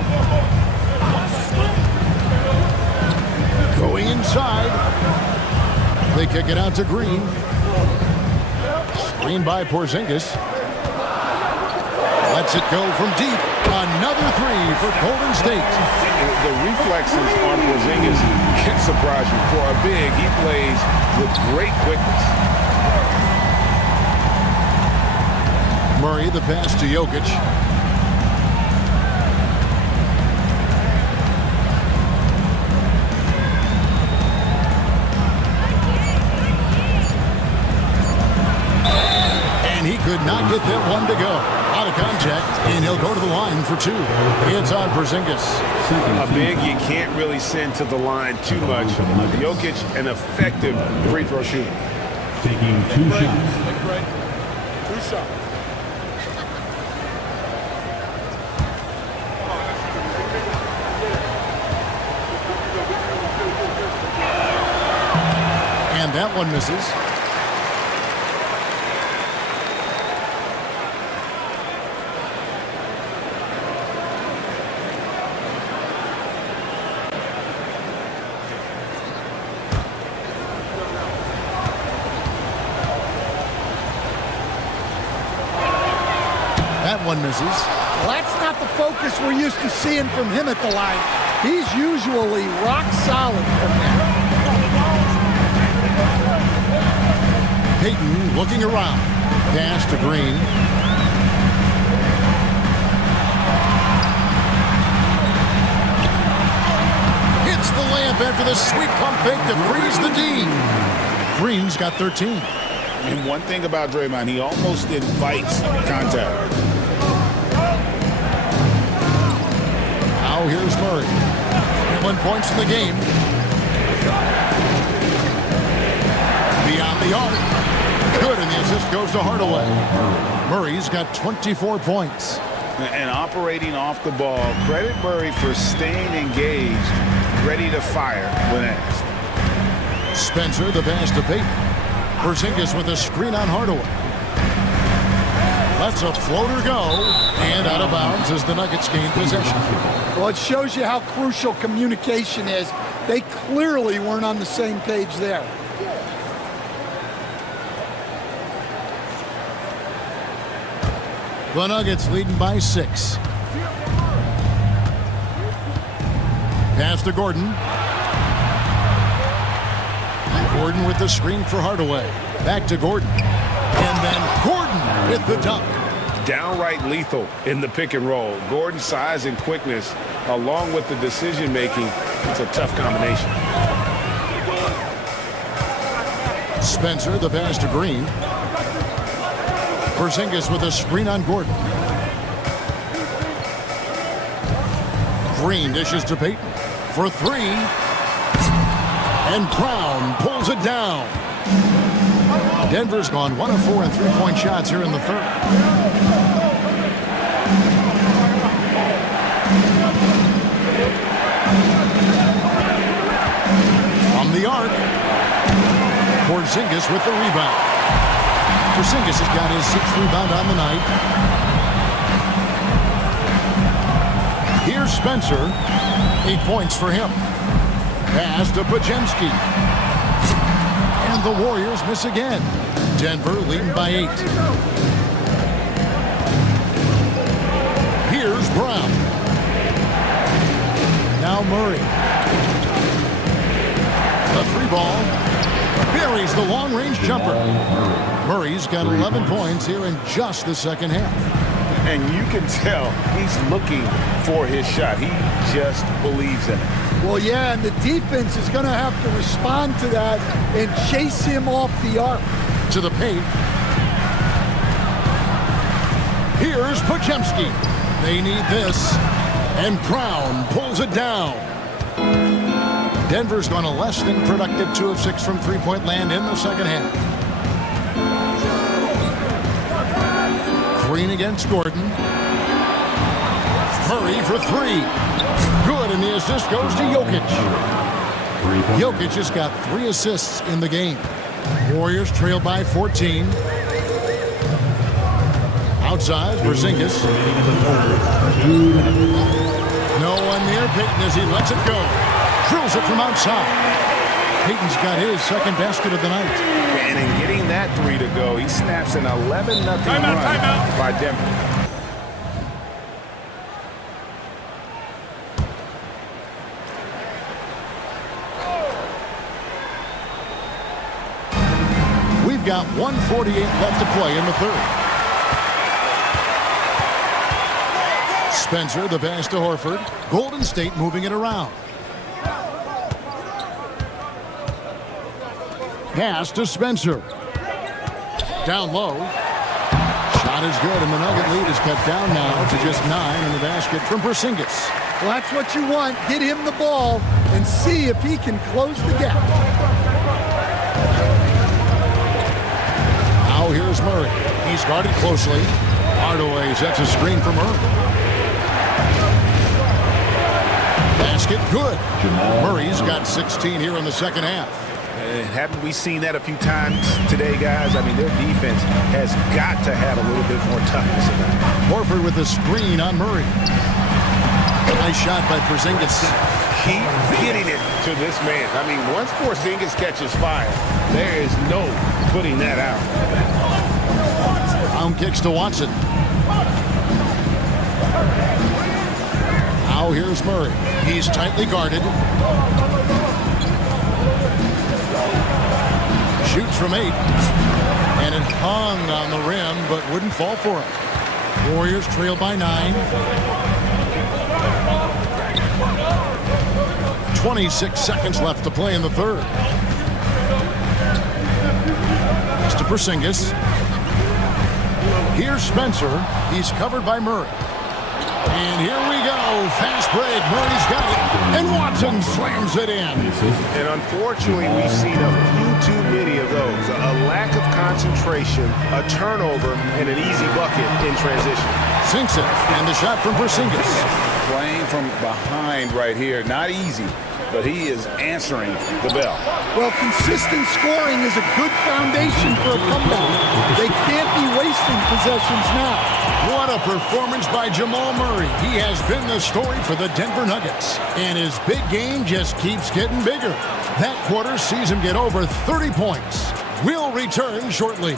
Going inside. They kick it out to Green. Screen by Porzingis. Lets it go from deep. Another three for Golden State. The reflexes on Porzingis can surprise you. For a big, he plays with great quickness. Murray, the pass to Jokic. Could not get that one to go. Out of contact, and he'll go to the line for two. It's on Porzingis. A big you can't really send to the line too much. Jokic, an effective free throw shooter. Taking two shots. Two shots. And that one misses. That one misses. Well, that's not the focus we're used to seeing from him at the line. He's usually rock solid from there. Payton looking around. Pass to Green. Hits the layup after the sweet pump fake to freeze the D. Green's got 13. And one thing about Draymond, he almost invites contact. Now here's Murray. 1 points in the game. Beyond the arc. Good, and the assist goes to Hardaway. Murray's got 24 points. And operating off the ball, credit Murray for staying engaged, ready to fire when asked. Spencer, the pass to Payton. Porzingis with a screen on Hardaway. Lets a floater go, and out of bounds as the Nuggets gain possession. Well, it shows you how crucial communication is. They clearly weren't on the same page there. The Nuggets leading by 6. Pass to Gordon. Gordon with the screen for Hardaway. Back to Gordon. And then Gordon with the dunk. Downright lethal in the pick and roll. Gordon's size and quickness, along with the decision making, it's a tough combination. Spencer, the pass to Green. Porzingis with a screen on Gordon. Green dishes to Payton for 3. And Brown pulls it down. Denver's gone 1 of 4 in three-point shots here in the third. From the arc, Porzingis with the rebound. Porzingis has got his 6th rebound on the night. Here's Spencer. 8 points for him. Pass to Pajemski. And the Warriors miss again. Denver leading by 8. Here's Brown. Now Murray. The 3-ball. Buries the long-range jumper. Murray's got 11 points here in just the second half. And you can tell he's looking for his shot. He just believes in it. Well, yeah, and the defense is going to have to respond to that and chase him off the arc. To the paint. Here's Podziemski. They need this. And Brown pulls it down. Denver's gone a less than productive 2 of 6 from three-point land in the second half. Green against Gordon. Murray for 3. Good, and the assist goes to Jokic. Jokic has got 3 assists in the game. Warriors trail by 14. Outside, Porzingis. No one near Payton as he lets it go. Drills it from outside. Payton's got his second basket of the night. And in getting that 3 to go, he snaps an 11-0 run by Denver. We've got 1:48 left to play in the third. Spencer, the pass to Horford. Golden State moving it around. Pass to Spencer. Down low. Shot is good, and the Nugget lead is cut down now to just 9 in the basket from Porzingis. Well, that's what you want. Get him the ball and see if he can close the gap. Now here's Murray. He's guarded closely. Hardaway sets a screen for Murray. Basket good. Murray's got 16 here in the second half. Haven't we seen that a few times today, guys? I mean, their defense has got to have a little bit more toughness about it. Horford with the screen on Murray. Nice shot by Porzingis. Keep getting it to this man. I mean, once Porzingis catches fire, there is no putting that out. Brown kicks to Watson. Now here's Murray. He's tightly guarded. Shoots from 8. And it hung on the rim, but wouldn't fall for him. Warriors trail by 9. 26 seconds left to play in the third. Pass to Porzingis. Here's Spencer. He's covered by Murray. And here we go. Fast break. Murray's got it. And Watson slams it in. And unfortunately, we've seen a few too many of those. A lack of concentration, a turnover, and an easy bucket in transition. Sinks it. And the shot from Porzingis. Playing from behind right here. Not easy, but he is answering the bell. Well, consistent scoring is a good foundation for a comeback. They can't be wasting possessions now. What a performance by Jamal Murray. He has been the story for the Denver Nuggets. And his big game just keeps getting bigger. That quarter sees him get over 30 points. We'll return shortly.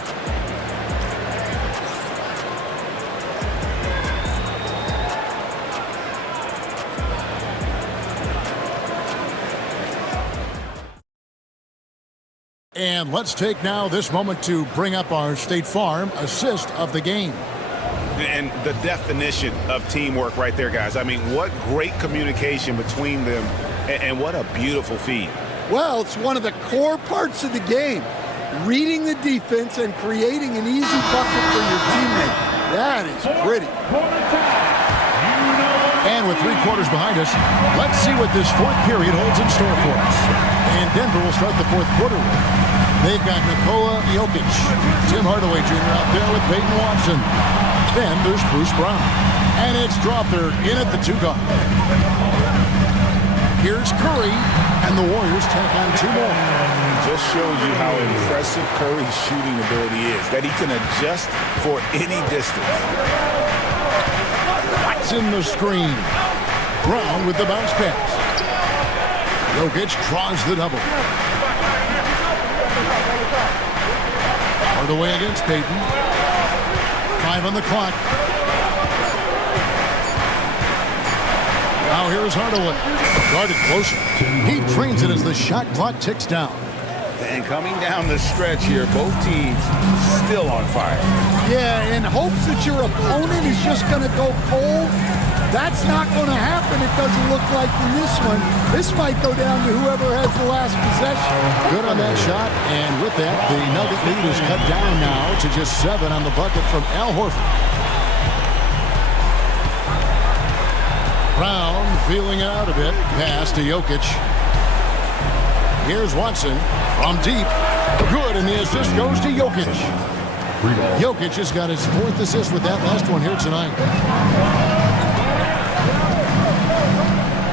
And let's take now this moment to bring up our State Farm assist of the game. And the definition of teamwork right there, guys. I mean, what great communication between them, and what a beautiful feed. Well, it's one of the core parts of the game. Reading the defense and creating an easy bucket for your teammate. That is pretty. And with 3 quarters behind us, let's see what this fourth period holds in store for us. And Denver will start the fourth quarter with. They've got Nikola Jokic, Tim Hardaway Jr. out there with Peyton Watson. Then there's Bruce Brown. And it's Drawford in at the 2 guard. Here's Curry, and the Warriors tack on 2 more. Just shows you how impressive Curry's shooting ability is, that he can adjust for any distance. In the screen. Brown with the bounce pass. Jokic draws the double. Hardaway against Payton. 5 on the clock. Now here's Hardaway. Guarded closer. He trains it as the shot clock ticks down. And coming down the stretch here, both teams still on fire. Yeah, in hopes that your opponent is just going to go cold. That's not going to happen, it doesn't look like in this one. This might go down to whoever has the last possession. Good on that shot, and with that, the Nugget lead is cut down now to just 7 on the bucket from Al Horford. Brown feeling it out a bit. Pass to Jokic. Here's Watson from deep. Good, and the assist goes to Jokic. Jokic has got his 4th assist with that last one here tonight.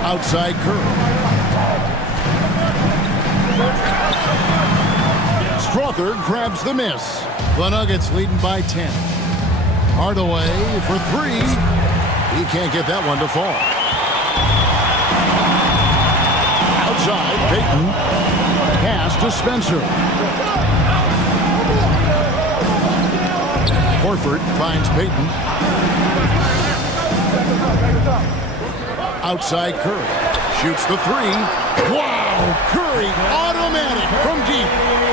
Outside Curry. Strother grabs the miss. The Nuggets leading by 10. Hardaway for 3. He can't get that one to fall. Outside, Payton. Pass to Spencer. Horford finds Payton. Outside Curry. Shoots the 3. Wow! Curry automatic from deep.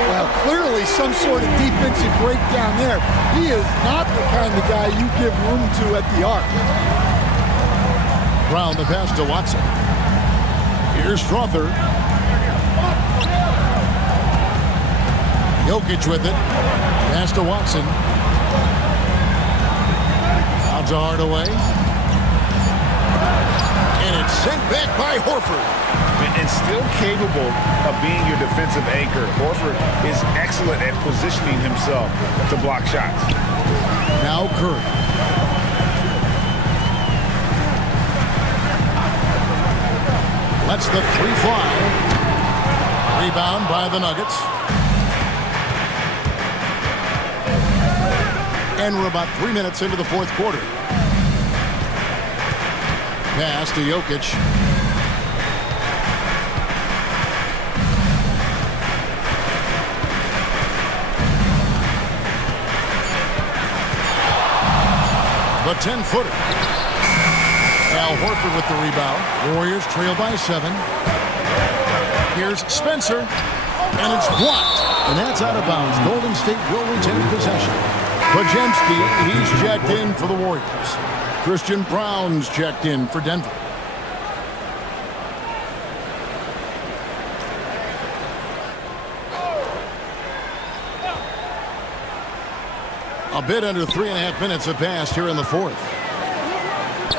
Well, clearly some sort of defensive breakdown there. He is not the kind of guy you give room to at the arc. Brown the pass to Watson. Here's Strother. Jokic with it. Pass to Watson. Out to Hardaway. And it's sent back by Horford. And still capable of being your defensive anchor. Horford is excellent at positioning himself to block shots. Now Curry. Lets the 3 fly. Rebound by the Nuggets. And we're about 3 minutes into the 4th quarter. Pass to Jokic. The 10-footer. Al Horford with the rebound. Warriors trail by 7. Here's Spencer. And it's blocked. And that's out of bounds. Golden State will retain possession. Podziemski, he's checked in for the Warriors. Christian Brown's checked in for Denver. A bit under 3.5 minutes have passed here in the 4th.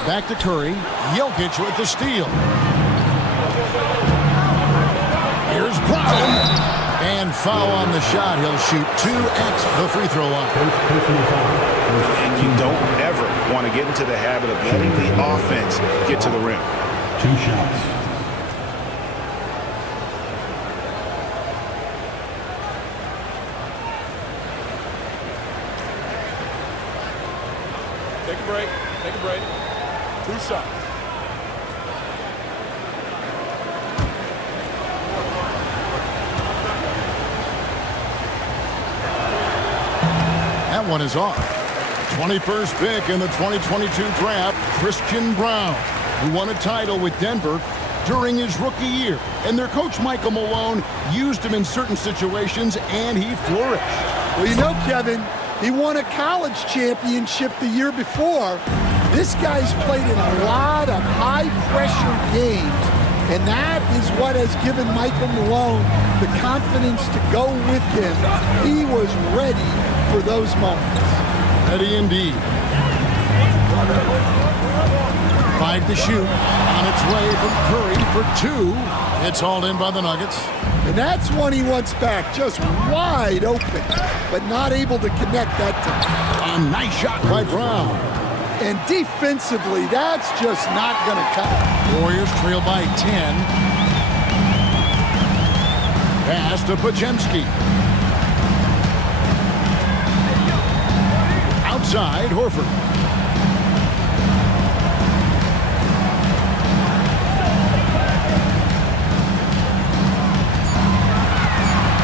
Back to Curry. Jokic with the steal. Here's Brown. And foul on the shot. He'll shoot 2 at the free throw line. And you don't ever want to get into the habit of letting the offense get to the rim. 2 shots. Take a break. Take a break. 2 shots. That one is off. 21st pick in the 2022 draft, Christian Brown, who won a title with Denver during his rookie year. And their coach, Michael Malone, used him in certain situations, and he flourished. Well, you know, Kevin, he won a college championship the year before. This guy's played in a lot of high-pressure games, and that is what has given Michael Malone the confidence to go with him. He was ready for those moments. Ready indeed. 5 to shoot. On its way from Curry for 2. It's hauled in by the Nuggets. And that's one he wants back, just wide open, but not able to connect that time. A nice shot by Brown. And defensively, that's just not going to cut. Warriors trail by 10. Pass to Podziemski. Outside, Horford.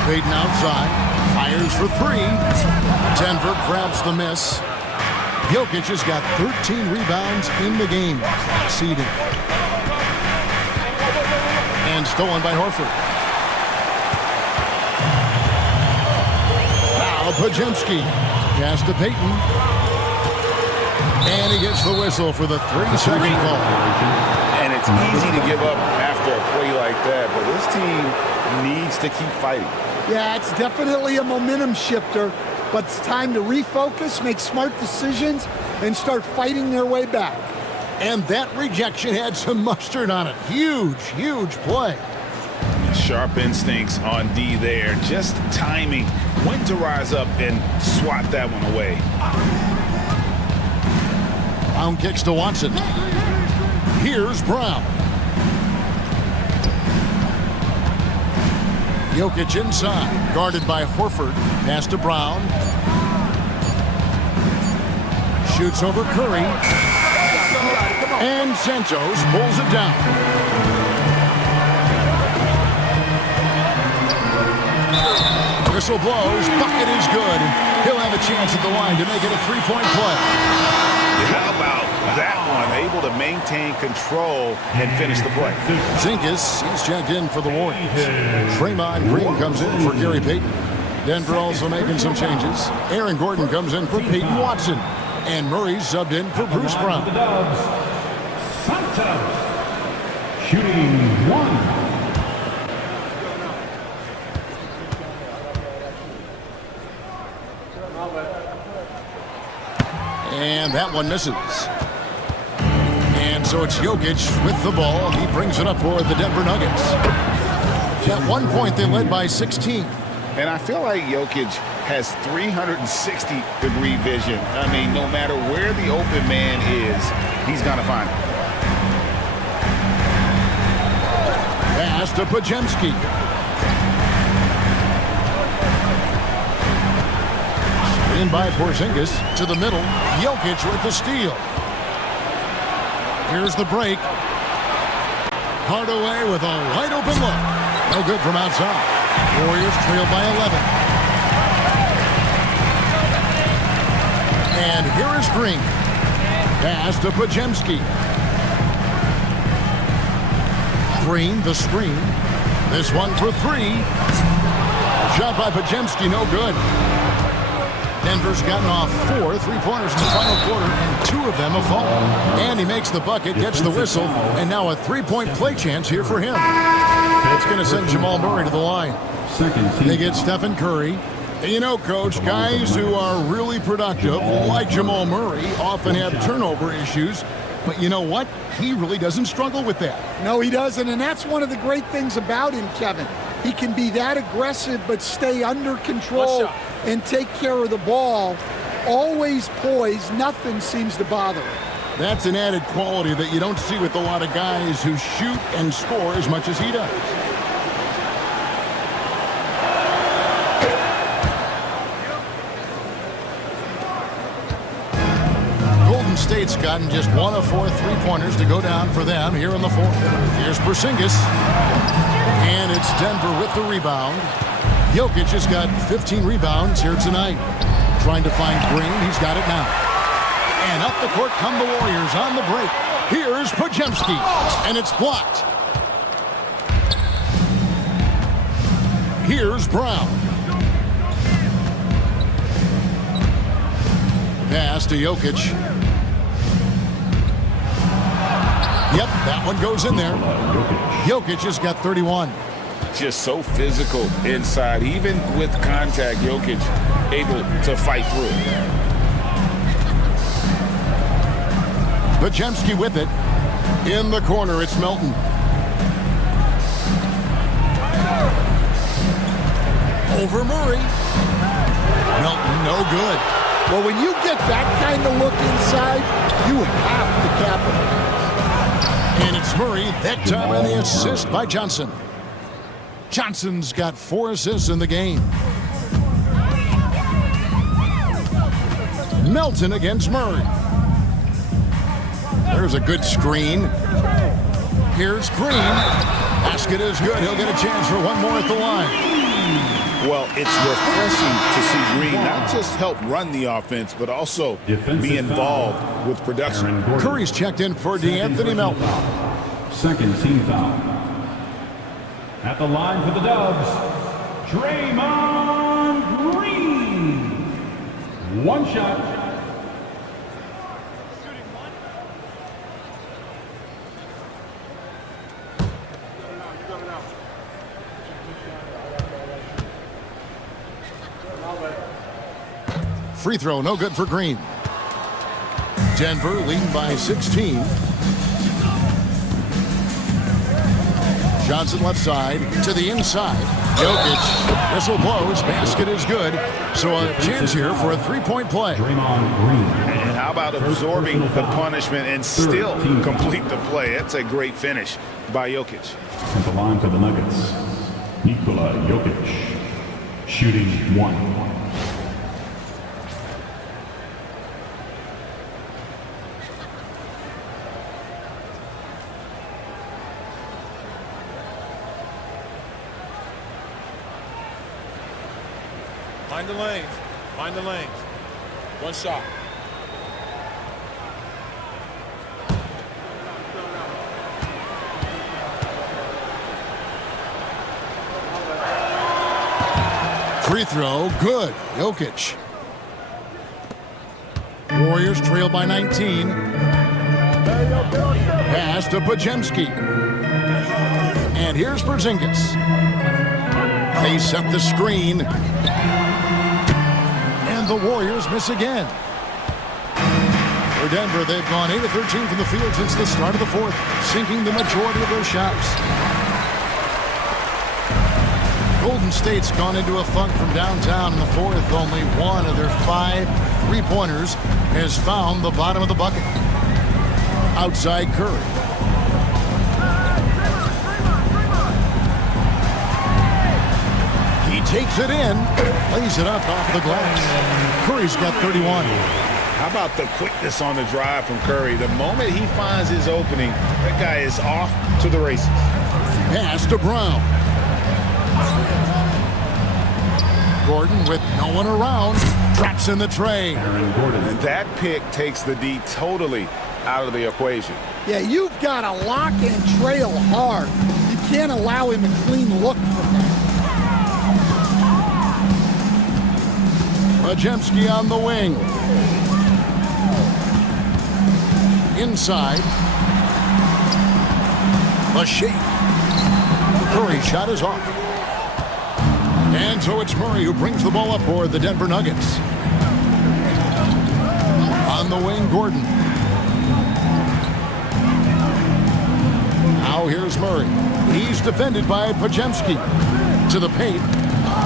Payton outside. Fires for three. Denver grabs the miss. Jokic has got 13 rebounds in the game. Seeding. And stolen by Horford. Now Pajemski. Pass to Payton. And he gets the whistle for the 3-second call. And it's easy to give up after a play like that, but this team needs to keep fighting. Yeah, it's definitely a momentum shifter, but it's time to refocus, make smart decisions, and start fighting their way back. And that rejection had some mustard on it. Huge, huge play. Sharp instincts on D there. Just timing when to rise up and swat that one away. Brown kicks to Watson. Here's Brown. Jokic inside, guarded by Horford. Pass to Brown. Shoots over Curry. And Santos pulls it down. Whistle blows. Bucket is good. He'll have a chance at the line to make it a three-point play. How about that one? Able to maintain control and finish the play. Zinkas, he's checked in for the Warriors. Draymond Green comes in for Gary Payton. Denver also making some changes. Aaron Gordon comes in for Peyton Watson. And Murray subbed in for Bruce Brown. Santos. Shooting one. And that one misses. And so it's Jokic with the ball. He brings it up for the Denver Nuggets. At one point, they led by 16. And I feel like Jokic has 360-degree vision. I mean, no matter where the open man is, he's going to find it. Pass to Pajemski. In by Porzingis to the middle. Jokic with the steal. Here's the break. Hardaway with a wide open look. No good from outside. Warriors trail by 11. And here is Green. Pass to Pajemski. Green, the screen. This one for three. Shot by Pajemski, no good. Denver's gotten off 4 3-pointers in the final quarter, and 2 of them have fallen. And he makes the bucket, gets the whistle, and now a 3-point play chance here for him. It's going to send Jamal Murray to the line. They get Stephen Curry. And you know, Coach, guys who are really productive, like Jamal Murray, often have turnover issues. But you know what? He really doesn't struggle with that. No, he doesn't, and that's one of the great things about him, Kevin. He can be that aggressive but stay under control and take care of the ball. Always poised. Nothing seems to bother him. That's an added quality that you don't see with a lot of guys who shoot and score as much as he does. Golden State's gotten just 1 of 4 3-pointers to go down for them here in the fourth. Here's Porzingis. And it's Denver with the rebound. Jokic has got 15 rebounds here tonight. Trying to find Green. He's got it now. And up the court come the Warriors on the break. Here's Pajemski. And it's blocked. Here's Brown. Pass to Jokic. Yep, that one goes in there. Jokic has got 31. Just so physical inside. Even with contact, Jokic able to fight through. Pajemski with it. In the corner, it's Melton. Over Murray. Melton, no good. Well, when you get that kind of look inside, you have to capitalize. And it's Murray, that time on the assist by Johnson. Johnson's got 4 assists in the game. Melton against Murray. There's a good screen. Here's Green. Basket is good. He'll get a chance for one more at the line. Well, it's refreshing to see Green not just help run the offense, but also be involved with production. Curry's checked in for DeAnthony Melton. Second team foul. At the line for the Dubs, Draymond Green. One shot. Free throw, no good for Green. Denver leading by 16. Johnson left side to the inside. Jokic, whistle blows, basket is good. So a chance here for a three-point play. Draymond Green. And how about absorbing the punishment and still complete the play? That's a great finish by Jokic. At the line for the Nuggets, Nikola Jokic. Shooting one. Mind the lanes. Mind the lanes. One shot. Free throw, good. Jokic. Warriors trail by 19. Pass to Podziemski. And here's Porzingis. They set the screen. And the Warriors miss again. For Denver, they've gone 8 of 13 from the field since the start of the fourth, sinking the majority of their shots. Golden State's gone into a funk from downtown in the fourth. Only one of their 5 three-pointers has found the bottom of the bucket. Outside Curry. He takes it in, lays it up off the glass. Curry's got 31. How about the quickness on the drive from Curry? The moment he finds his opening, that guy is off to the races. Pass to Brown. Gordon with no one around, drops in the tray. And that pick takes the D totally out of the equation. Yeah, you've got to lock and trail hard. You can't allow him a clean look from that. Podziemski on the wing. Inside. The shake. Curry shot is off. And so it's Murray who brings the ball up for the Denver Nuggets. On the wing, Gordon. Now here's Murray. He's defended by Podziemski. To the paint.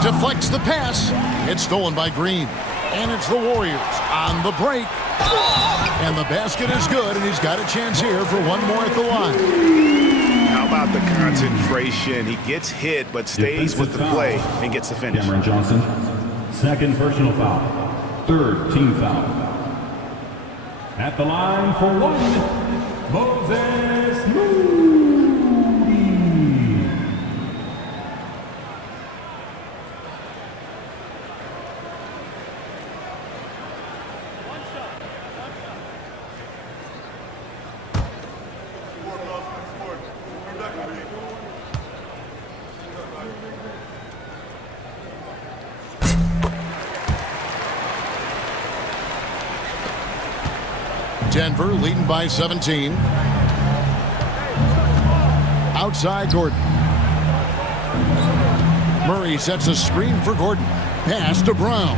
Deflects the pass. It's stolen by Green. And it's the Warriors on the break. And the basket is good, and he's got a chance here for one more at the line. How about the concentration? He gets hit, but stays with the play and gets the finish. Cameron Johnson. Second personal foul. Third team foul. At the line for one, Moses Moody. Denver leading by 17. Outside Gordon. Murray sets a screen for Gordon. Pass to Brown.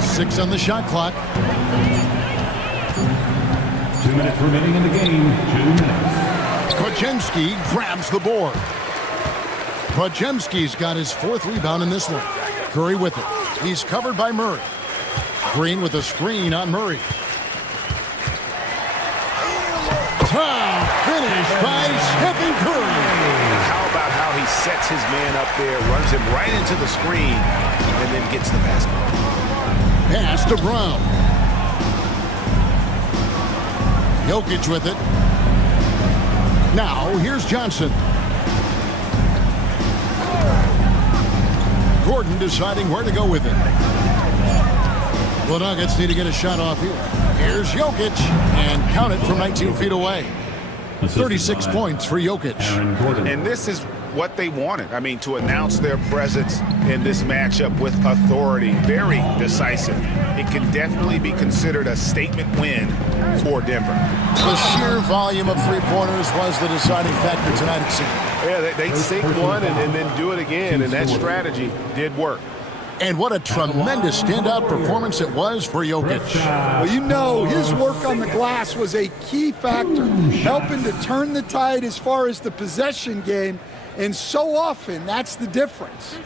Six on the shot clock. 2 minutes remaining in the game. 2 minutes. Podziemski grabs the board. Podziemski's got his 4th rebound in this one. Curry with it. He's covered by Murray. Green with a screen on Murray. Top finish by Stephen Curry. How about how he sets his man up there, runs him right into the screen, and then gets the basket. Pass to Brown. Jokic with it. Now, here's Johnson. Gordon deciding where to go with it. The Nuggets need to get a shot off here. Here's Jokic, and count it from 19 feet away. 36 points for Jokic. And this is what they wanted. I mean, to announce their presence in this matchup with authority. Very decisive. It can definitely be considered a statement win for Denver. The sheer volume of three-pointers was the deciding factor tonight, it seemed. Yeah, they sink one and then do it again, and that strategy did work. And what a tremendous standout performance it was for Jokic. Well, you know, his work on the glass was a key factor, helping to turn the tide as far as the possession game, and so often that's the difference.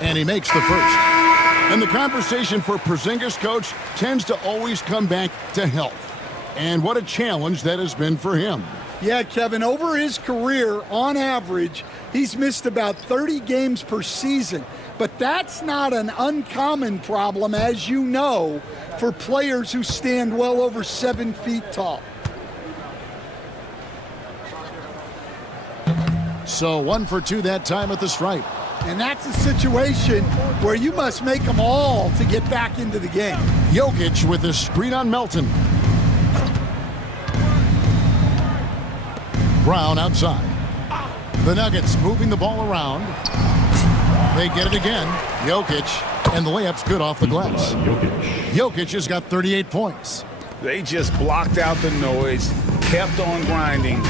And he makes the first. And the conversation for Porzingis, coach, tends to always come back to health. And what a challenge that has been for him. Yeah, Kevin, over his career, on average, he's missed about 30 games per season. But that's not an uncommon problem, as you know, for players who stand well over 7 feet tall. So 1 for 2 that time at the stripe. And that's a situation where you must make them all to get back into the game. Jokic with the screen on Melton. Brown outside. The Nuggets moving the ball around. They get it again. Jokic, and the layup's good off the glass. Jokic has got 38 points. They just blocked out the noise, kept on grinding,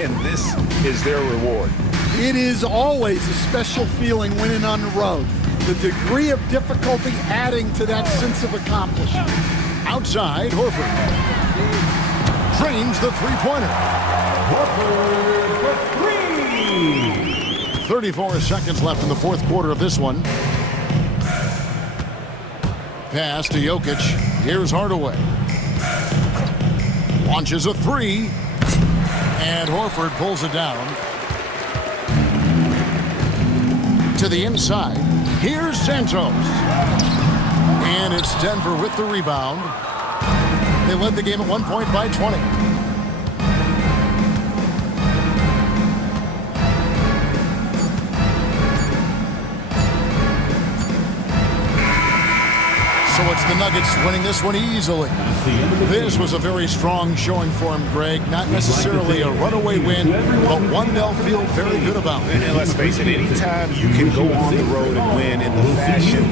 and this is their reward. It is always a special feeling winning on the road. The degree of difficulty adding to that sense of accomplishment. Outside, Horford. Drains the three-pointer. Horford for 3. 34 seconds left in the fourth quarter of this one. Pass to Jokic. Here's Hardaway. Launches a 3. And Horford pulls it down. To the inside. Here's Santos. And it's Denver with the rebound. They led the game at 1 point by 20. So it's the Nuggets winning this one easily. This was a very strong showing for him, Greg. Not necessarily a runaway win, but one they'll feel very good about. And let's face it, anytime you can go on the road and win in the fashion